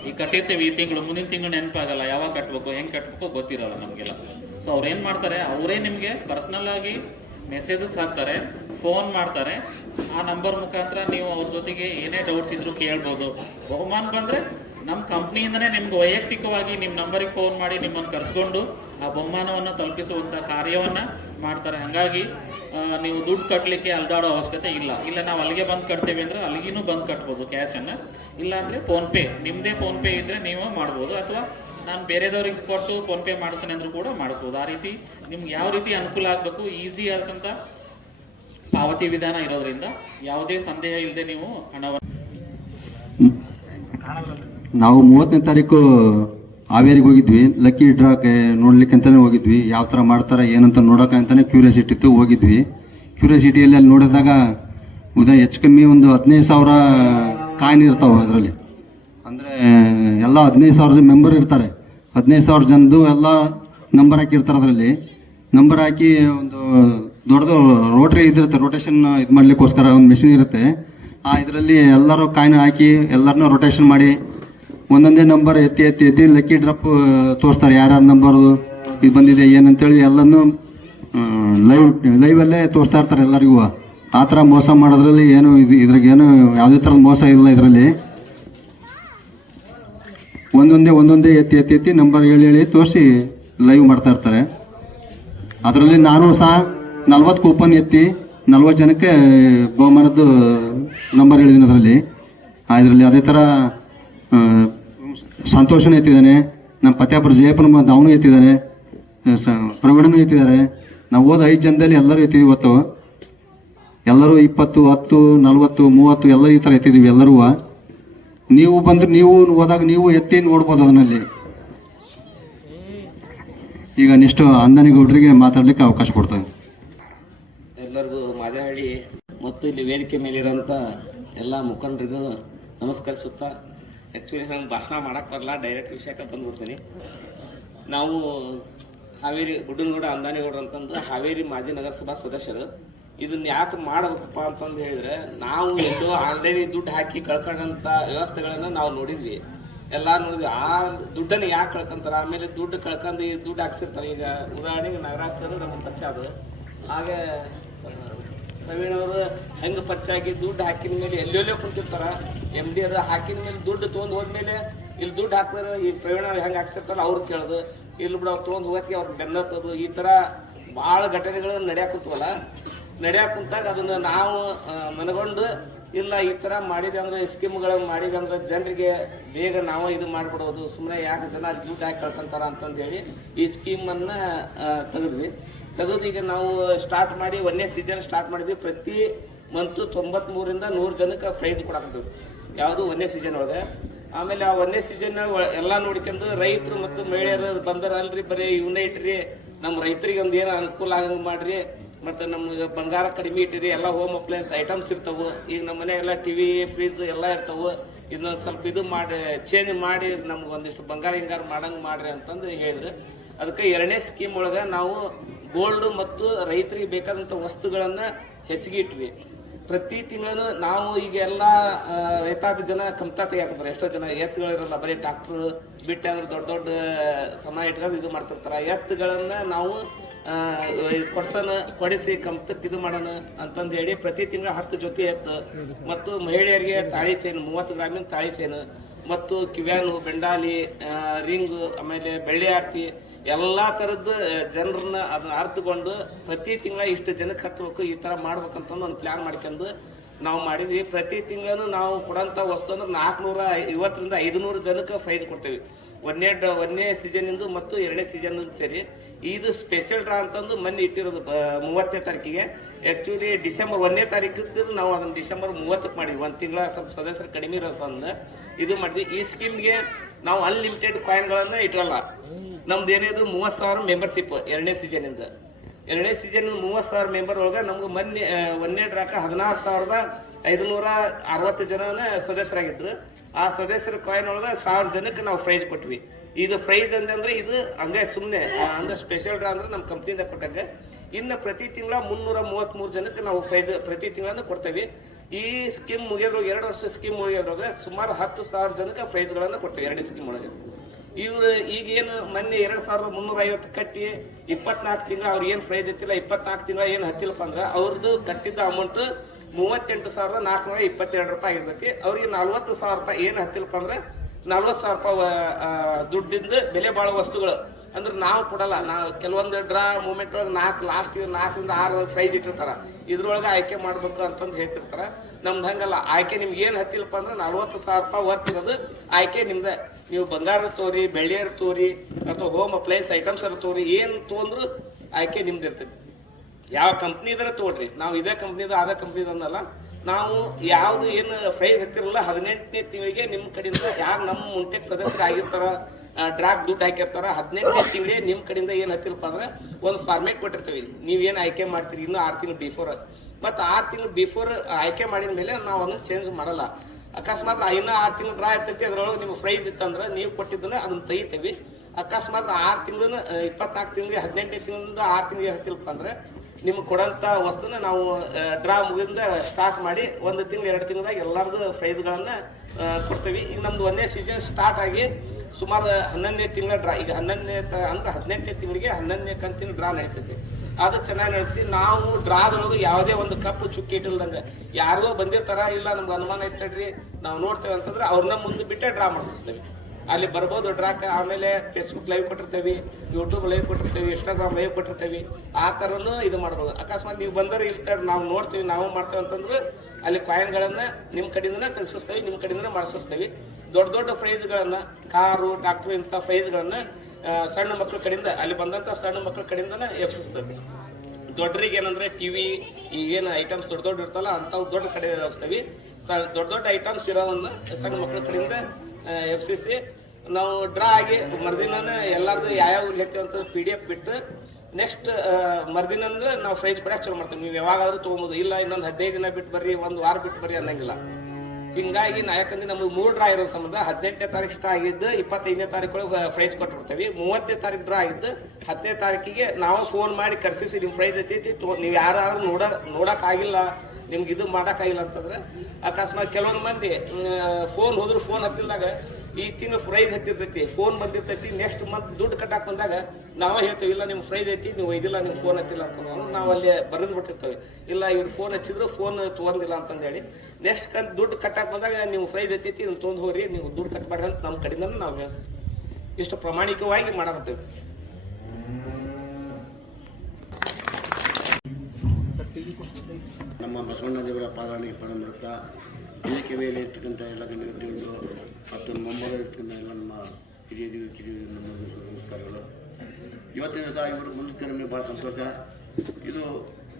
ಈಗ ಕಟ್ಟಿರ್ತೀವಿ ಈ ತಿಂಗಳು, ಮುಂದಿನ ತಿಂಗಳು ನೆನಪಾಗಲ್ಲ, ಯಾವಾಗ ಕಟ್ಟಬೇಕು ಹೆಂಗೆ ಕಟ್ಟಬೇಕು ಗೊತ್ತಿರಲ್ಲ ನಮಗೆಲ್ಲ. ಸೊ ಅವ್ರು ಏನು ಮಾಡ್ತಾರೆ, ಅವರೇ ನಿಮಗೆ ಪರ್ಸ್ನಲ್ ಆಗಿ ಮೆಸೇಜಸ್ ಹಾಕ್ತಾರೆ, ಫೋನ್ ಮಾಡ್ತಾರೆ. ಆ ನಂಬರ್ ಮುಖಾಂತರ ನೀವು ಅವ್ರ ಜೊತೆಗೆ ಏನೇ ಡೌಟ್ಸ್ ಇದ್ರೂ ಕೇಳ್ಬೋದು. ಬಹುಮಾನ ಬಂದರೆ ನಮ್ಮ ಕಂಪ್ನಿಯಿಂದನೇ ನಿಮ್ಗೆ ವೈಯಕ್ತಿಕವಾಗಿ ನಿಮ್ಮ ನಂಬರಿಗೆ ಫೋನ್ ಮಾಡಿ ನಿಮ್ಮನ್ನು ಕರೆಸ್ಕೊಂಡು ಆ ಬಹುಮಾನವನ್ನು ತಲುಪಿಸುವಂಥ ಕಾರ್ಯವನ್ನು ಮಾಡ್ತಾರೆ. ಹಾಗಾಗಿ ನೀವು ದುಡ್ಡು ಕಟ್ಟಲಿಕ್ಕೆ ಅಲ್ದಾಡೋ ಅವಶ್ಯಕತೆ ಇಲ್ಲ. ನಾವು ಅಲ್ಲಿಗೆ ಬಂದು ಕಟ್ತೇವೆ ಅಂದರೆ ಅಲ್ಲಿಗೂ ಬಂದು ಕಟ್ಬೋದು ಕ್ಯಾಶನ್ನು. ಇಲ್ಲಾಂದರೆ ಫೋನ್ಪೇ, ನಿಮ್ಮದೇ ಫೋನ್ಪೇ ಇದ್ದರೆ ನೀವು ಮಾಡ್ಬೋದು, ಅಥವಾ ನಾನು ಬೇರೆದವ್ರಿಗೆ ಕೊಟ್ಟು ಫೋನ್ಪೇ ಮಾಡಿಸ್ತೇನೆ ಅಂದರೂ ಕೂಡ ಮಾಡಿಸ್ಬೋದು. ಆ ರೀತಿ ನಿಮ್ಗೆ ಯಾವ ರೀತಿ ಅನುಕೂಲ ಆಗಬೇಕು, ಈಸಿ ಆದಂಥ ಪಾವತಿ ವಿಧಾನ ಇರೋದ್ರಿಂದ ಯಾವುದೇ ಸಂದೇಹ ಇಲ್ಲದೆ ನೀವು ಹಣವನ್ನು. ನಾವು 30ನೇ ತಾರೀಕು ಹಾವೇರಿಗೆ ಹೋಗಿದ್ವಿ, ಲಕ್ಕಿ ಡ್ರಾಕ್ಕೆ ನೋಡ್ಲಿಕ್ಕೆ ಅಂತಾನೆ ಹೋಗಿದ್ವಿ. ಯಾವ ಥರ ಮಾಡ್ತಾರೆ ಏನಂತ ನೋಡೋಕೆ ಅಂತಾನೆ ಕ್ಯೂರಿಯಾಸಿಟಿ ಇತ್ತು, ಹೋಗಿದ್ವಿ. ಕ್ಯೂರಿಯಾಸಿಟಿಯಲ್ಲಿ ಅಲ್ಲಿ ನೋಡಿದಾಗ ಹೆಚ್ಚು ಕಮ್ಮಿ ಒಂದು 15,000 ಕಾಯಿನ್ ಇರ್ತಾವೆ ಅದರಲ್ಲಿ. ಅಂದರೆ ಎಲ್ಲ 15,000 ಮೆಂಬರ್ ಇರ್ತಾರೆ. 15,000 ಜನದ್ದು ಎಲ್ಲ ನಂಬರ್ ಹಾಕಿರ್ತಾರೆ. ಅದರಲ್ಲಿ ನಂಬರ್ ಹಾಕಿ ಒಂದು ದೊಡ್ಡದು ರೋಟ್ರಿ ಇದಿರುತ್ತೆ, ರೋಟೇಷನ್ ಇದು ಮಾಡಲಿಕ್ಕೋಸ್ಕರ ಒಂದು ಮೆಷಿನ್ ಇರುತ್ತೆ. ಆ ಇದರಲ್ಲಿ ಎಲ್ಲರೂ ಕಾಯಿನ್ ಹಾಕಿ ಎಲ್ಲರನ್ನೂ ರೊಟೇಷನ್ ಮಾಡಿ ಒಂದೊಂದೇ ನಂಬರ್ ಎತ್ತಿ ಲಕ್ಕಿ ಡ್ರಾಪ್ ತೋರಿಸ್ತಾರೆ. ಯಾರ್ಯಾರ ನಂಬರು ಇದು ಬಂದಿದೆ ಏನಂತೇಳಿ ಎಲ್ಲನೂ ಲೈವಲ್ಲೇ ತೋರಿಸ್ತಾ ಇರ್ತಾರೆ ಎಲ್ಲರಿಗೂ. ಆ ಥರ ಮೋಸ ಮಾಡೋದ್ರಲ್ಲಿ ಏನು ಇದ್ರಾಗೇನು ಯಾವುದೇ ಥರದ ಮೋಸ ಇಲ್ಲ. ಇದರಲ್ಲಿ ಒಂದೊಂದೇ ಎತ್ತಿ ನಂಬರ್ ಹೇಳಿ ತೋರಿಸಿ ಲೈವ್ ಮಾಡ್ತಾ ಇರ್ತಾರೆ. ಅದರಲ್ಲಿ ನಾನು ಸಹ 40 ಕೂಪನ್ ಎತ್ತಿ 40 ಜನಕ್ಕೆ ಬಹುಮಾನದ್ದು ನಂಬರ್ ಹೇಳಿದ್ದೀನಿ ಅದರಲ್ಲಿ. ಅದೇ ಥರ ಸಂತೋಷನೂ ಎತ್ತಿದ್ದಾನೆ, ನಮ್ಮ ಪತ್ಯಾಪುರ ಜಯಪ್ಪನ ಅವನು ಎತ್ತಿದ್ದಾನೆ, ಪ್ರವೀಣನೂ ಎತ್ತಿದ್ದಾರೆ. ನಾವು ಹೋದ 5 ಜನದಲ್ಲಿ ಎಲ್ಲರೂ ಎತ್ತಿದ್ವಿ. ಇವತ್ತು ಎಲ್ಲರೂ 20, 10, 40, 30 ಎಲ್ಲರೂ ಈ ಥರ ಎತ್ತಿದ್ದೀವಿ ಎಲ್ಲರೂ. ನೀವು ಬಂದ್ರೆ ನೀವು ಹೋದಾಗ ನೀವು ಎತ್ತಿ ನೋಡ್ಬೋದು ಅದರಲ್ಲಿ. ಈಗ ನೆಕ್ಸ್ಟ್ ಅಂದನಿಗೌಡರಿಗೆ ಮಾತಾಡಲಿಕ್ಕೆ ಅವಕಾಶ ಕೊಡ್ತೇನೆ. ಎಲ್ಲರಿಗೂ ಮಾದೇಹಳ್ಳಿ ಮತ್ತು ಇಲ್ಲಿ ವೇದಿಕೆ ಮೇಲಿರೋಂಥ ಎಲ್ಲ ಮುಖಂಡರಿಗೂ ನಮಸ್ಕರಿಸುತ್ತಾ, ಆ್ಯಕ್ಚುಲಿ ನಂಗೆ ಭಾಷಣ ಮಾಡೋಕ್ಕೆ ಬರಲ್ಲ, ಡೈರೆಕ್ಟ್ ವಿಷಯಕ್ಕೆ ಬಂದ್ಬಿಡ್ತೀನಿ. ನಾವು ಹಾವೇರಿ ಗುಡ್ಡನಗೌಡ ಅಂದಾನಿಗೌಡರು ಅಂತಂದು ಹಾವೇರಿ ಮಾಜಿ ನಗರಸಭಾ ಸದಸ್ಯರು. ಇದನ್ನ ಯಾಕೆ ಮಾಡಬೇಕಪ್ಪ ಅಂತಂದು ಹೇಳಿದ್ರೆ, ನಾವು ಎಲ್ಲೋ ಆಲ್ರೆಡಿ ದುಡ್ಡು ಹಾಕಿ ಕಳ್ಕೊಂಡಂಥ ವ್ಯವಸ್ಥೆಗಳನ್ನು ನಾವು ನೋಡಿದ್ವಿ, ಎಲ್ಲ ನೋಡಿದ್ವಿ. ಆ ದುಡ್ಡನ್ನು ಯಾಕೆ ಕಳ್ಕೊಂತಾರೆ, ಆಮೇಲೆ ದುಡ್ಡು ಕಳ್ಕೊಂಡು ಈ ದುಡ್ಡು ಹಾಕ್ಸಿರ್ತಾರೆ. ಈಗ ಉದಾಹರಣೆಗೆ ನಗರಾಸ್ಥರು ನಮ್ಮ ಪರಿಚಯ ಅದು, ಹಾಗೆ ಪ್ರವೀಣ್ ಅವರು ಹೆಂಗೆ ಪರಿಚಯ ಆಗಿ ದುಡ್ಡು ಹಾಕಿದ ಮೇಲೆ ಎಲ್ಲೆಲ್ಲೋ ಕುಂತಿರ್ತಾರ. MD ಅದು ಹಾಕಿದ ಮೇಲೆ ದುಡ್ಡು ತೊಗೊಂಡು ಹೋದ್ಮೇಲೆ ಇಲ್ಲಿ ದುಡ್ಡು ಹಾಕಿದ್ರೆ ಈ ಪ್ರವೀಣ್ ಅವ್ರು ಹೆಂಗೆ ಹಾಕ್ಸಿರ್ತಾರ ಅವ್ರು ಕೇಳೋದು, ಇಲ್ಲಿ ಬಿಡು ಅವ್ರು ತೊಗೊಂಡು ಹೋಗೋಕ್ಕೆ ಅವ್ರು ಬೆನ್ನತ್ತದು. ಈ ಥರ ಭಾಳ ಘಟನೆಗಳು ನಡೆಯಕ್ಕೆ ಕುಂತವಲ್ಲ. ನಡೆಯಕ್ಕೆ ಕುಂತಾಗ ಅದನ್ನು ನಾವು ಮನಗೊಂಡು ಇಲ್ಲ ಈ ಥರ ಮಾಡಿದೆ ಅಂದರೆ ಸ್ಕೀಮ್ಗಳು ಮಾಡಿದೆ ಅಂದರೆ ಜನರಿಗೆ ಬೇಗ ನಾವು ಇದು ಮಾಡಿಬಿಡೋದು, ಸುಮ್ಮನೆ ಯಾಕೆ ಜನ ದುಡ್ಡು ಹಾಕಿ ಕಳ್ಕೊಂತಾರ ಅಂತಂದೇಳಿ ಈ ಸ್ಕೀಮನ್ನು ತೆಗೆದು ಈಗ ನಾವು ಸ್ಟಾರ್ಟ್ ಮಾಡಿ 1ನೇ ಸೀಸನ್ ಸ್ಟಾರ್ಟ್ ಮಾಡಿದ್ವಿ. ಪ್ರತಿ ಮಂತು 93ರಿಂದ 100 ಜನಕ್ಕೆ ಪ್ರೈಸ್ ಕೊಡಾಕತ್ತೀವಿ, ಯಾವುದು 1ನೇ ಸೀಸನ್ ಒಳಗೆ. ಆಮೇಲೆ ಆ 1ನೇ ಸೀಸನ್ ಎಲ್ಲ ನೋಡ್ಕೊಂಡು ರೈತರು ಮತ್ತು ಮಹಿಳೆಯರು ಬಂದರಲ್ರಿ, ಬರೀ ಇವನ್ನೇ ಇಟ್ರಿ, ನಮ್ಮ ರೈತರಿಗೆ ಒಂದು ಏನೋ ಅನುಕೂಲ ಆಗಂಗೆ ಮಾಡಿರಿ, ಮತ್ತು ನಮ್ಗೆ ಬಂಗಾರ ಕಡಿಮೆ ಇಟ್ಟಿರಿ, ಎಲ್ಲ ಹೋಮ್ ಅಪ್ಲಯನ್ಸ್ ಐಟಮ್ಸ್ ಇರ್ತವೆ. ಈಗ ನಮ್ಮ ಮನೆ ಎಲ್ಲ TV, ಫ್ರಿಜ್ ಎಲ್ಲ ಇರ್ತವೆ. ಇದನ್ನ ಸ್ವಲ್ಪ ಇದು ಮಾಡಿ ಚೇಂಜ್ ಮಾಡಿ ನಮ್ಗೆ ಒಂದಿಷ್ಟು ಬಂಗಾರ ಹಿಂಗಾರ ಮಾಡಂಗೆ ಮಾಡಿರಿ ಅಂತಂದು ಹೇಳಿದ್ರು. ಅದಕ್ಕೆ 2ನೇ ಸ್ಕೀಮ್ ಒಳಗೆ ನಾವು ಗೋಲ್ಡ್ ಮತ್ತು ರೈತರಿಗೆ ಬೇಕಾದಂಥ ವಸ್ತುಗಳನ್ನು ಹೆಚ್ಚಿಗೆ ಇಟ್ವಿ. ಪ್ರತಿ ತಿಂಗಳು ನಾವು ಈಗ ಎಲ್ಲ ರೈತಾಪಿ ಜನ ಕಮ್ತಾ ತೆಗಿಯಾಕಂತಾರೆ. ಎಷ್ಟೋ ಜನ ಎತ್ತುಗಳಿರಲ್ಲ, ಬರೀ ಟ್ರಾಕ್ಟ್ರು ಬಿಟ್ಟು ಅಂದ್ರೆ ದೊಡ್ಡ ದೊಡ್ಡ ಸಮ ಇಟ್ಕೊಂಡು ಇದು ಮಾಡ್ತಿರ್ತಾರೆ. ಎತ್ತುಗಳನ್ನು ನಾವು ಕೊಡಿಸಿ ಕಮ್ತಕ್ಕೆ ಇದು ಮಾಡೋಣ ಅಂತಂದು ಹೇಳಿ ಪ್ರತಿ ತಿಂಗಳು 10 ಜೊತೆ ಎತ್ತು ಮತ್ತು ಮಹಿಳೆಯರಿಗೆ ತಾಳಿ ಚೈನ್ 30 ಗ್ರಾಮಿನ ತಾಳಿ ಚೈನ್ ಮತ್ತು ಕಿವ್ಯಾನು, ಬೆಂಡಾಲಿ, ರಿಂಗು, ಆಮೇಲೆ ಬೆಳ್ಳಿ ಆರತಿ ಎಲ್ಲ ಥರದ್ದು ಜನರನ್ನ ಅದನ್ನ ಅರ್ಥಕೊಂಡು ಪ್ರತಿ ತಿಂಗಳ ಇಷ್ಟು ಜನಕ್ಕೆ ಹತ್ತಬೇಕು, ಈ ಥರ ಮಾಡ್ಬೇಕಂತಂದು ಒಂದು ಪ್ಲ್ಯಾನ್ ಮಾಡ್ಕೊಂಡು ನಾವು ಮಾಡಿದ್ವಿ. ಪ್ರತಿ ತಿಂಗಳು ನಾವು ಕೊಡೋಂಥ ವಸ್ತು ಅಂದ್ರೆ 450ರಿಂದ 500 ಜನಕ್ಕೆ ಪ್ರೈಸ್ ಕೊಡ್ತೇವೆ. 1ನೇ ಸೀಸನ್ನಿಂದು ಮತ್ತು 2ನೇ ಸೀಸನ್ನಿಂದು ಸೇರಿ. ಇದು ಸ್ಪೆಷಲ್ ಡ್ರಾ ಅಂತಂದು ಮೊನ್ನೆ ಇಟ್ಟಿರೋದು 30ನೇ ತಾರೀಕಿಗೆ. ಆ್ಯಕ್ಚುಲಿ ಡಿಸೆಂಬರ್ 1ನೇ ತಾರೀಕಿಗೆ ನಾವು ಅದನ್ನು ಡಿಸೆಂಬರ್ 30ಕ್ಕೆ ಮಾಡಿದ್ವಿ. 1 ತಿಂಗಳ ಸ್ವಲ್ಪ ಸದಸ್ಯರು ಕಡಿಮೆ ಇರೋಸಂದು ಇದು ಮಾಡಿದ್ವಿ. ಈ ಸ್ಕೀಮ್ಗೆ ನಾವು ಅನ್ಲಿಮಿಟೆಡ್ ಕಾಯಿನ್ಗಳನ್ನು ಇಟ್ಕೊಳ್ಳಲ್ಲ. ನಮ್ದು ಏನಿದ್ರು 30,000 ಮೆಂಬರ್ಶಿಪ್ 2ನೇ ಸೀಸನ್ನಿಂದ. 2ನೇ ಸೀಸನ್ 30,000 ಮೆಂಬರ್ ಒಳಗೆ ನಮ್ಗೆ ಮೊನ್ನೆ 1ನೇ ಡ್ರಾಕ 16,560 ಜನ ಸದಸ್ಯರಾಗಿದ್ರು. ಆ ಸದಸ್ಯರ ಕಾಯಿನ್ ಒಳಗೆ 1000 ಜನಕ್ಕೆ ನಾವು ಪ್ರೈಸ್ ಕೊಟ್ವಿ. ಇದು ಪ್ರೈಸ್ ಅಂದ್ರೆ ಇದು ಹಂಗೆ ಸುಮ್ಮನೆ ಅಂದ್ರೆ ಸ್ಪೆಷಲ್ ಡ್ರಾ ಅಂದ್ರೆ ನಮ್ಮ ಕಂಪ್ನಿಯಿಂದ ಕೊಟ್ಟಾಗ. ಇನ್ನು ಪ್ರತಿ ತಿಂಗಳ 333 ಜನಕ್ಕೆ ನಾವು ಪ್ರೈಸ್ ಪ್ರತಿ ತಿಂಗಳನ್ನು ಕೊಡ್ತೇವೆ. ಈ ಸ್ಕೀಮ್ ಮುಗಿಯೋದ್ರಾಗ 2 ವರ್ಷ ಸ್ಕೀಮ್ ಮುಗಿಯೋದ್ರಾಗ ಸುಮಾರು 10,000 ಜನಕ್ಕೆ ಪ್ರೈಸ್ಗಳನ್ನು ಕೊಡ್ತೇವೆ 2ನೇ ಸ್ಕೀಮ್ ಒಳಗೆ. ಇವರು ಈಗೇನು ಮೊನ್ನೆ 2,350 ಕಟ್ಟಿ 24 ತಿಂಗಳು ಅವ್ರಿಗೆ ಏನು ಪ್ರೈಸ್ ಇತ್ತಿಲ್ಲ, 24 ತಿಂಗಳ ಏನು ಹತ್ತಿಲ್ಲಪ್ಪ ಅಂದ್ರೆ ಅವ್ರದ್ದು ಕಟ್ಟಿದ್ದ ಅಮೌಂಟ್ 38,422 ರೂಪಾಯಿ ಆಗಿರ್ತೈತಿ. ಅವ್ರಿಗೆ 40,000 ರೂಪಾಯಿ ಏನು ಹತ್ತಿಲ್ಲಪ್ಪ ಅಂದ್ರೆ 40,000 ರೂಪಾಯಿ ದುಡ್ಡಿಂದ ಬೆಲೆ ಬಾಳೋ ವಸ್ತುಗಳು ಅಂದ್ರೆ ನಾವು ಕೊಡಲ್ಲ. ನಾವು ಕೆಲವೊಂದು ಡ್ರಾ ಮೂಮೆಂಟ್ ಒಳಗೆ 4ರಿಂದ 6 ಪ್ರೈಸ್ ಇಟ್ಟಿರ್ತಾರ, ಇದ್ರೊಳಗೆ ಆಯ್ಕೆ ಮಾಡ್ಬೇಕು ಅಂತಂದು ಹೇಳ್ತಿರ್ತಾರ. ನಮ್ದು ಹಂಗಲ್ಲ, ಆಯ್ಕೆ ನಿಮ್ಗೆ ಏನು ಹತ್ತಿಲ್ಲಪ್ಪ ಅಂದ್ರೆ 40,000 ರೂಪಾಯಿ ವರ್ತ್ ಇರೋದು ಆಯ್ಕೆ ನಿಮ್ದೆ. ನೀವು ಬಂಗಾರ ತೋರಿ, ಬೆಳ್ಳಿಯರ್ ತೋರಿ, ಅಥವಾ ಹೋಮ್ ಅಪ್ಲಯನ್ಸ್ ಐಟಮ್ಸ್ ತೋರಿ, ಏನು ತೊಗೊಂಡ್ರು ಆಯ್ಕೆ ನಿಮ್ದು ಇರ್ತದೆ. ಯಾವ ಕಂಪ್ನಿ ಇದ್ರೆ ತೋಡ್ರಿ, ನಾವು ಇದೇ ಕಂಪ್ನಿದ ಅದೇ ಕಂಪ್ನಿದ ಅನ್ನಲ್ಲ. ನಾವು ಯಾವುದು ಏನು ಪ್ರೈಸ್ ಹತ್ತಿರಲ್ಲ 18ನೇ ತಿಂಗಳಿಗೆ ನಿಮ್ಮ ಕಡೆಯಿಂದ ಯಾರು ನಮ್ಮ ಮುಂಟೆಕ್ ಸದಸ್ಯರು ಆಗಿರ್ತಾರ, ಡ್ರಾಗ್ ದುಡ್ಡು ಹಾಕಿರ್ತಾರ, 18ನೇ ತಿಂಗಳಿಗೆ ನಿಮ್ಮ ಕಡೆಯಿಂದ ಏನು ಹತ್ತಿರಪ್ಪ ಅಂದ್ರೆ ಒಂದು ಫಾರ್ಮೇಟ್ ಕೊಟ್ಟಿರ್ತೀವಿ. ನೀವೇನು ಆಯ್ಕೆ ಮಾಡ್ತೀರಿ ಇನ್ನೂ 6 ತಿಂಗಳು ಬಿಫೋರ್, ಮತ್ತು 6 ತಿಂಗಳು ಬಿಫೋರ್ ಆಯ್ಕೆ ಮಾಡಿದ ಮೇಲೆ ನಾವು ಅದನ್ನು ಚೇಂಜ್ ಮಾಡಲ್ಲ. ಅಕಸ್ಮಾತ್ ಇನ್ನೂ 6 ತಿಂಗಳು ಡ್ರಾ ಇರ್ತೈತಿ, ಅದರೊಳಗೆ ನಿಮ್ಮ ಪ್ರೈಸ್ ಇತ್ತಂದ್ರೆ ನೀವು ಕೊಟ್ಟಿದ್ದನ್ನ ಅದನ್ನು ತೆಗಿತೀವಿ. ಅಕಸ್ಮಾತ್ 6 ತಿಂಗಳು 24 ತಿಂಗಳಿಗೆ 18ನೇ ತಿಂಗಳಿಂದ 6 ತಿಂಗಳಿಗೆ ಹತ್ತಿರಪ್ಪ ಅಂದ್ರೆ ನಿಮ್ಗೆ ಕೊಡೋಂಥ ವಸ್ತುನ ನಾವು ಡ್ರಾ ಮುಗಿದಿಂದ ಸ್ಟಾರ್ಟ್ ಮಾಡಿ 1 ತಿಂಗಳು 2 ತಿಂಗಳದಾಗ ಎಲ್ಲರಿಗೂ ಪ್ರೈಸ್ಗಳನ್ನು ಕೊಡ್ತೀವಿ. ಈಗ ನಮ್ದು 1ನೇ ಸೀಸನ್ ಸ್ಟಾರ್ಟ್ ಆಗಿ ಸುಮಾರು 11ನೇ ತಿಂಗಳ ಡ್ರಾ. ಈಗ 18ನೇ ತಿಂಗಳಿಗೆ 11ನೇ ಕಂತಿನ ಡ್ರಾ ನಡೀತೈತಿ. ಅದು ಚೆನ್ನಾಗಿ ನಡೀತಿ. ನಾವು ಡ್ರಾದೊಳಗೆ ಯಾವುದೇ ಒಂದು ಕಪ್ಪು ಚುಕ್ಕಿ ಇಟ್ಟಿಲ್ದಂಗೆ ಯಾರಿಗೋ ಬಂದಿರ್ತಾರ, ಇಲ್ಲ ನಮ್ಗೆ ಅನುಮಾನ ಐತ್ರಿ ನಾವು ನೋಡ್ತೇವೆ ಅಂತಂದ್ರೆ ಅವ್ರನ್ನ ಮುಂದೆ ಬಿಟ್ಟೆ ಡ್ರಾ ಮಾಡಿಸ್ತೇವೆ. ಅಲ್ಲಿ ಬರ್ಬೋದು ಡ್ರಾಕ್. ಆಮೇಲೆ ಫೇಸ್ಬುಕ್ ಲೈವ್ ಕೊಟ್ಟಿರ್ತೇವೆ, ಯೂಟ್ಯೂಬ್ ಲೈವ್ ಕೊಟ್ಟಿರ್ತೇವೆ, ಇನ್ಸ್ಟಾಗ್ರಾಮ್ ಲೈವ್ ಕೊಟ್ಟಿರ್ತೇವೆ. ಆ ಥರನೂ ಇದು ಮಾಡ್ಬೋದು. ಅಕಸ್ಮಾತ್ ನೀವು ಬಂದರೆ ಇರ್ತಾರೆ, ನಾವು ನೋಡ್ತೀವಿ, ನಾವು ಮಾಡ್ತೇವೆ ಅಂತಂದ್ರೆ ಅಲ್ಲಿ ಕಾಯಿನ್ಗಳನ್ನು ನಿಮ್ಮ ಕಡೆಯಿಂದನೇ ತೆಗೆಸಿಸ್ತೇವೆ, ನಿಮ್ಮ ಕಡೆಯಿಂದನೇ ಮಾಡಿಸ್ತೇವೆ. ದೊಡ್ಡ ದೊಡ್ಡ ಪ್ರೈಸ್ಗಳನ್ನು, ಕಾರು, ಟ್ರಾಕ್ಟರ್ ಇಂಥ ಪ್ರೈಸ್ಗಳನ್ನು ಸಣ್ಣ ಮಕ್ಕಳ ಕಡೆಯಿಂದ, ಅಲ್ಲಿ ಬಂದಂಥ ಸಣ್ಣ ಮಕ್ಕಳ ಕಡೆಯಿಂದನೇ ಎಬ್ಸಿಸ್ತೇವೆ. ದೊಡ್ಡರಿಗೆ ಏನಂದರೆ ಟಿವಿ ಈಗೇನು ಐಟಮ್ಸ್ ದೊಡ್ಡ ದೊಡ್ಡ ಇರ್ತಲ್ಲ ಅಂಥವು ದೊಡ್ಡ ಕಡೆ ಎಬ್ಸ್ತೇವೆ. ದೊಡ್ಡ ದೊಡ್ಡ ಐಟಮ್ಸ್ ಇರೋವನ್ನು ಸಣ್ಣ ಮಕ್ಕಳ ಕಡೆಯಿಂದ ಎಬ್ಸಿಸಿ ನಾವು ಡ್ರಾ ಆಗಿ ಮರುದಿನ ಎಲ್ಲರದು ಯಾವ್ಯಾವ ಲೆಕ್ಕ ಅಂತ PDF ಬಿಟ್ಟು ನೆಕ್ಸ್ಟ್ ಮರುದಿನಂದು ನಾವು ಪ್ರೈಸ್ ಕೊಡಕ್ಕೆ ಚಲೋ ಮಾಡ್ತೀವಿ. ನೀವು ಯಾವಾಗಾದ್ರೂ ತೊಗೊಬೋದು, ಇಲ್ಲ ಇನ್ನೊಂದು 15 ದಿನ ಬಿಟ್ಟು ಬರ್ರಿ, ಒಂದು ವಾರ ಬಿಟ್ಟು ಬರ್ರಿ ಅನ್ನಂಗಿಲ್ಲ. ಹಿಂಗಾಗಿ ನಾ ಯಾಕಂದ್ರೆ ನಮಗೆ 3 ಡ್ರಾ ಇರೋ ಸಂಬಂಧ 18ನೇ ತಾರೀಕು ಸ್ಟಾರ್ಟ್ ಆಗಿದ್ದು 25ನೇ ತಾರೀಕೊಳಗೆ ಪ್ರೈಸ್ ಕೊಟ್ಬಿಡ್ತೇವೆ. 30ನೇ ತಾರೀಕು ಡ್ರಾ ಆಗಿದ್ದು 10ನೇ ತಾರೀಕಿಗೆ ನಾವು ಫೋನ್ ಮಾಡಿ ಕರ್ಸಿಸಿ ನಿಮ್ಮ ಪ್ರೈಸ್ ಐತಿ ನೀವು ಯಾರು ನೋಡೋಕ್ಕಾಗಿಲ್ಲ, ನಿಮ್ಗೆ ಇದು ಮಾಡೋಕ್ಕಾಗಿಲ್ಲ ಅಂತಂದ್ರೆ ಅಕಸ್ಮಾತ್ ಕೆಲವೊಂದು ಮಂದಿ ಫೋನ್ ಹೋದ್ರು ಫೋನ್ ಹತ್ತಿದಾಗ ಈ ತಿಂಗಳು ಪ್ರೈಸ್ ಹತ್ತಿರ್ತೈತಿ, ಫೋನ್ ಬಂದಿರ್ತೈತಿ, ನೆಕ್ಸ್ಟ್ ಮಂತ್ ದುಡ್ಡು ಕಟ್ಟಾಕ್ ಬಂದಾಗ ನಾವೇ ಹೇಳ್ತೇವೆ ಇಲ್ಲ ನಿಮ್ಮ ಪ್ರೈಸ್ ಐತಿ, ನೀವು ಒಯ್ದಿಲ್ಲ, ನಿಮ್ಮ ಫೋನ್ ಹತ್ತಿಲ್ಲ ಅಂತ ನಾವು ಅಲ್ಲಿ ಬರೆದು ಬಿಟ್ಟಿರ್ತೇವೆ. ಇಲ್ಲ ಇವ್ರು ಫೋನ್ ಹಚ್ಚಿದ್ರು ಫೋನ್ ತೊಗೊಂಡಿಲ್ಲ ಅಂತಂದೇಳಿ ನೆಕ್ಸ್ಟ್ ದುಡ್ಡು ಕಟ್ಟಾಕ್ ಬಂದಾಗ ನೀವು ಪ್ರೈಸ್ ಐತಿ ನೀವು ತೊಗೊಂಡು ಹೋಗ್ರಿ, ನೀವು ದುಡ್ಡು ಕಟ್ಬೇಡ್ರಿ ಅಂತ ನಮ್ಮ ಕಡೆಯಿಂದ ನಾವು ಹೇಳ್ತೀವಿ. ಇಷ್ಟು ಪ್ರಾಮಾಣಿಕವಾಗಿ ಮಾಡಾಕತ್ತೇವೆ. ನಮ್ಮ ಬಸವಣ್ಣ ದೇವರ ಪಾರಾಯಣಿಗೆ ಪ್ರಾರಂಭಿಸುತ್ತಾ ವೇದಿಕೆ ಮೇಲೆ ಇರ್ತಕ್ಕಂಥ ಎಲ್ಲ ಗಣ್ಯರು ಮತ್ತು ಮೊಮ್ಮಗ ಇರ್ತಕ್ಕಂಥ ಎಲ್ಲ ನಮ್ಮ ಹಿರಿಯರಿಗೆ ನಮಸ್ಕಾರಗಳು. ಇವತ್ತಿನ ದಿವಸ ಇವರು ಮುಂದಕ್ಕೆ ನಮಗೆ ಭಾಳ ಸಂತೋಷ. ಇದು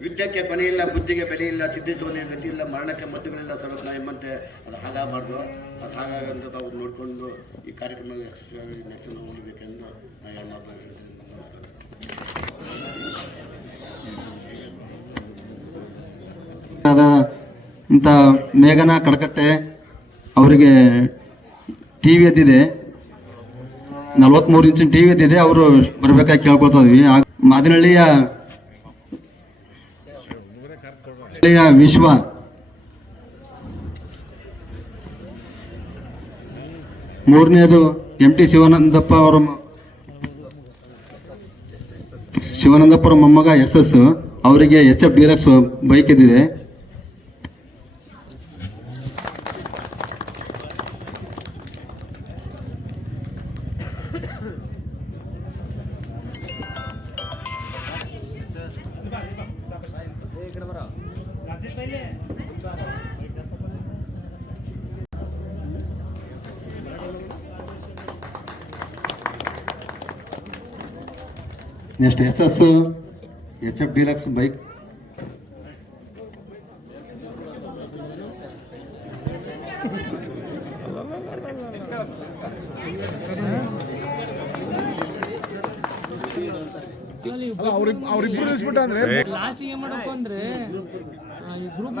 ವಿದ್ಯೆಗೆ ಕೊನೆ ಇಲ್ಲ, ಬುದ್ಧಿಗೆ ಬೆಲೆ ಇಲ್ಲ, ಸಿದ್ಧಿಸುವನೇ ಗತಿ ಇಲ್ಲ, ಮರಣಕ್ಕೆ ಮದ್ದುಗಳಿಲ್ಲ ಸರ್ವಜ್ಞ ಎಂಬಂತೆ ಅದು ಹಾಗಾಗಬಾರ್ದು. ಅದು ಹಾಗಾಗಂತ ತಾವು ನೋಡಿಕೊಂಡು ಈ ಕಾರ್ಯಕ್ರಮ ಯಶಸ್ವಿಯಾಗಿ ನಡೆಸಲು ಹೋಗಬೇಕೆಂದು ನಾನು ಎಲ್ಲ ಹೇಳ್ತೀನಿ. ಇಂಥ ಮೇಘನಾ ಕಡಕಟ್ಟೆ ಅವರಿಗೆ TV ಎದ್ದಿದೆ, 43 ಇಂಚಿನ TV ಎದ್ದಿದೆ. ಅವರು ಬರ್ಬೇಕಾಗಿ ಕೇಳ್ಕೊಳ್ತಾ ಇದ್ವಿ. ಮಾದಿನಹಳ್ಳಿಯ ವಿಶ್ವ ಮೂರನೇದು MT ಶಿವಾನಂದಪ್ಪ ಅವರ ಮೊಮ್ಮಗ SS ಅವರಿಗೆ HF ಡೀಲಕ್ಸ್ ಬೈಕ್ ಇದ್ದಿದೆ. Next SS HF deluxe bike. ಅವ್ರಿಬ್ರು ನಿಲ್ಸ್ಬಿಟ್ಟ ಅಂದ್ರೆ ಲಾಸ್ಟ್ ಏನ್ ಮಾಡಬೇಕು ಅಂದ್ರೆ ಈ ಗ್ರೂಪ್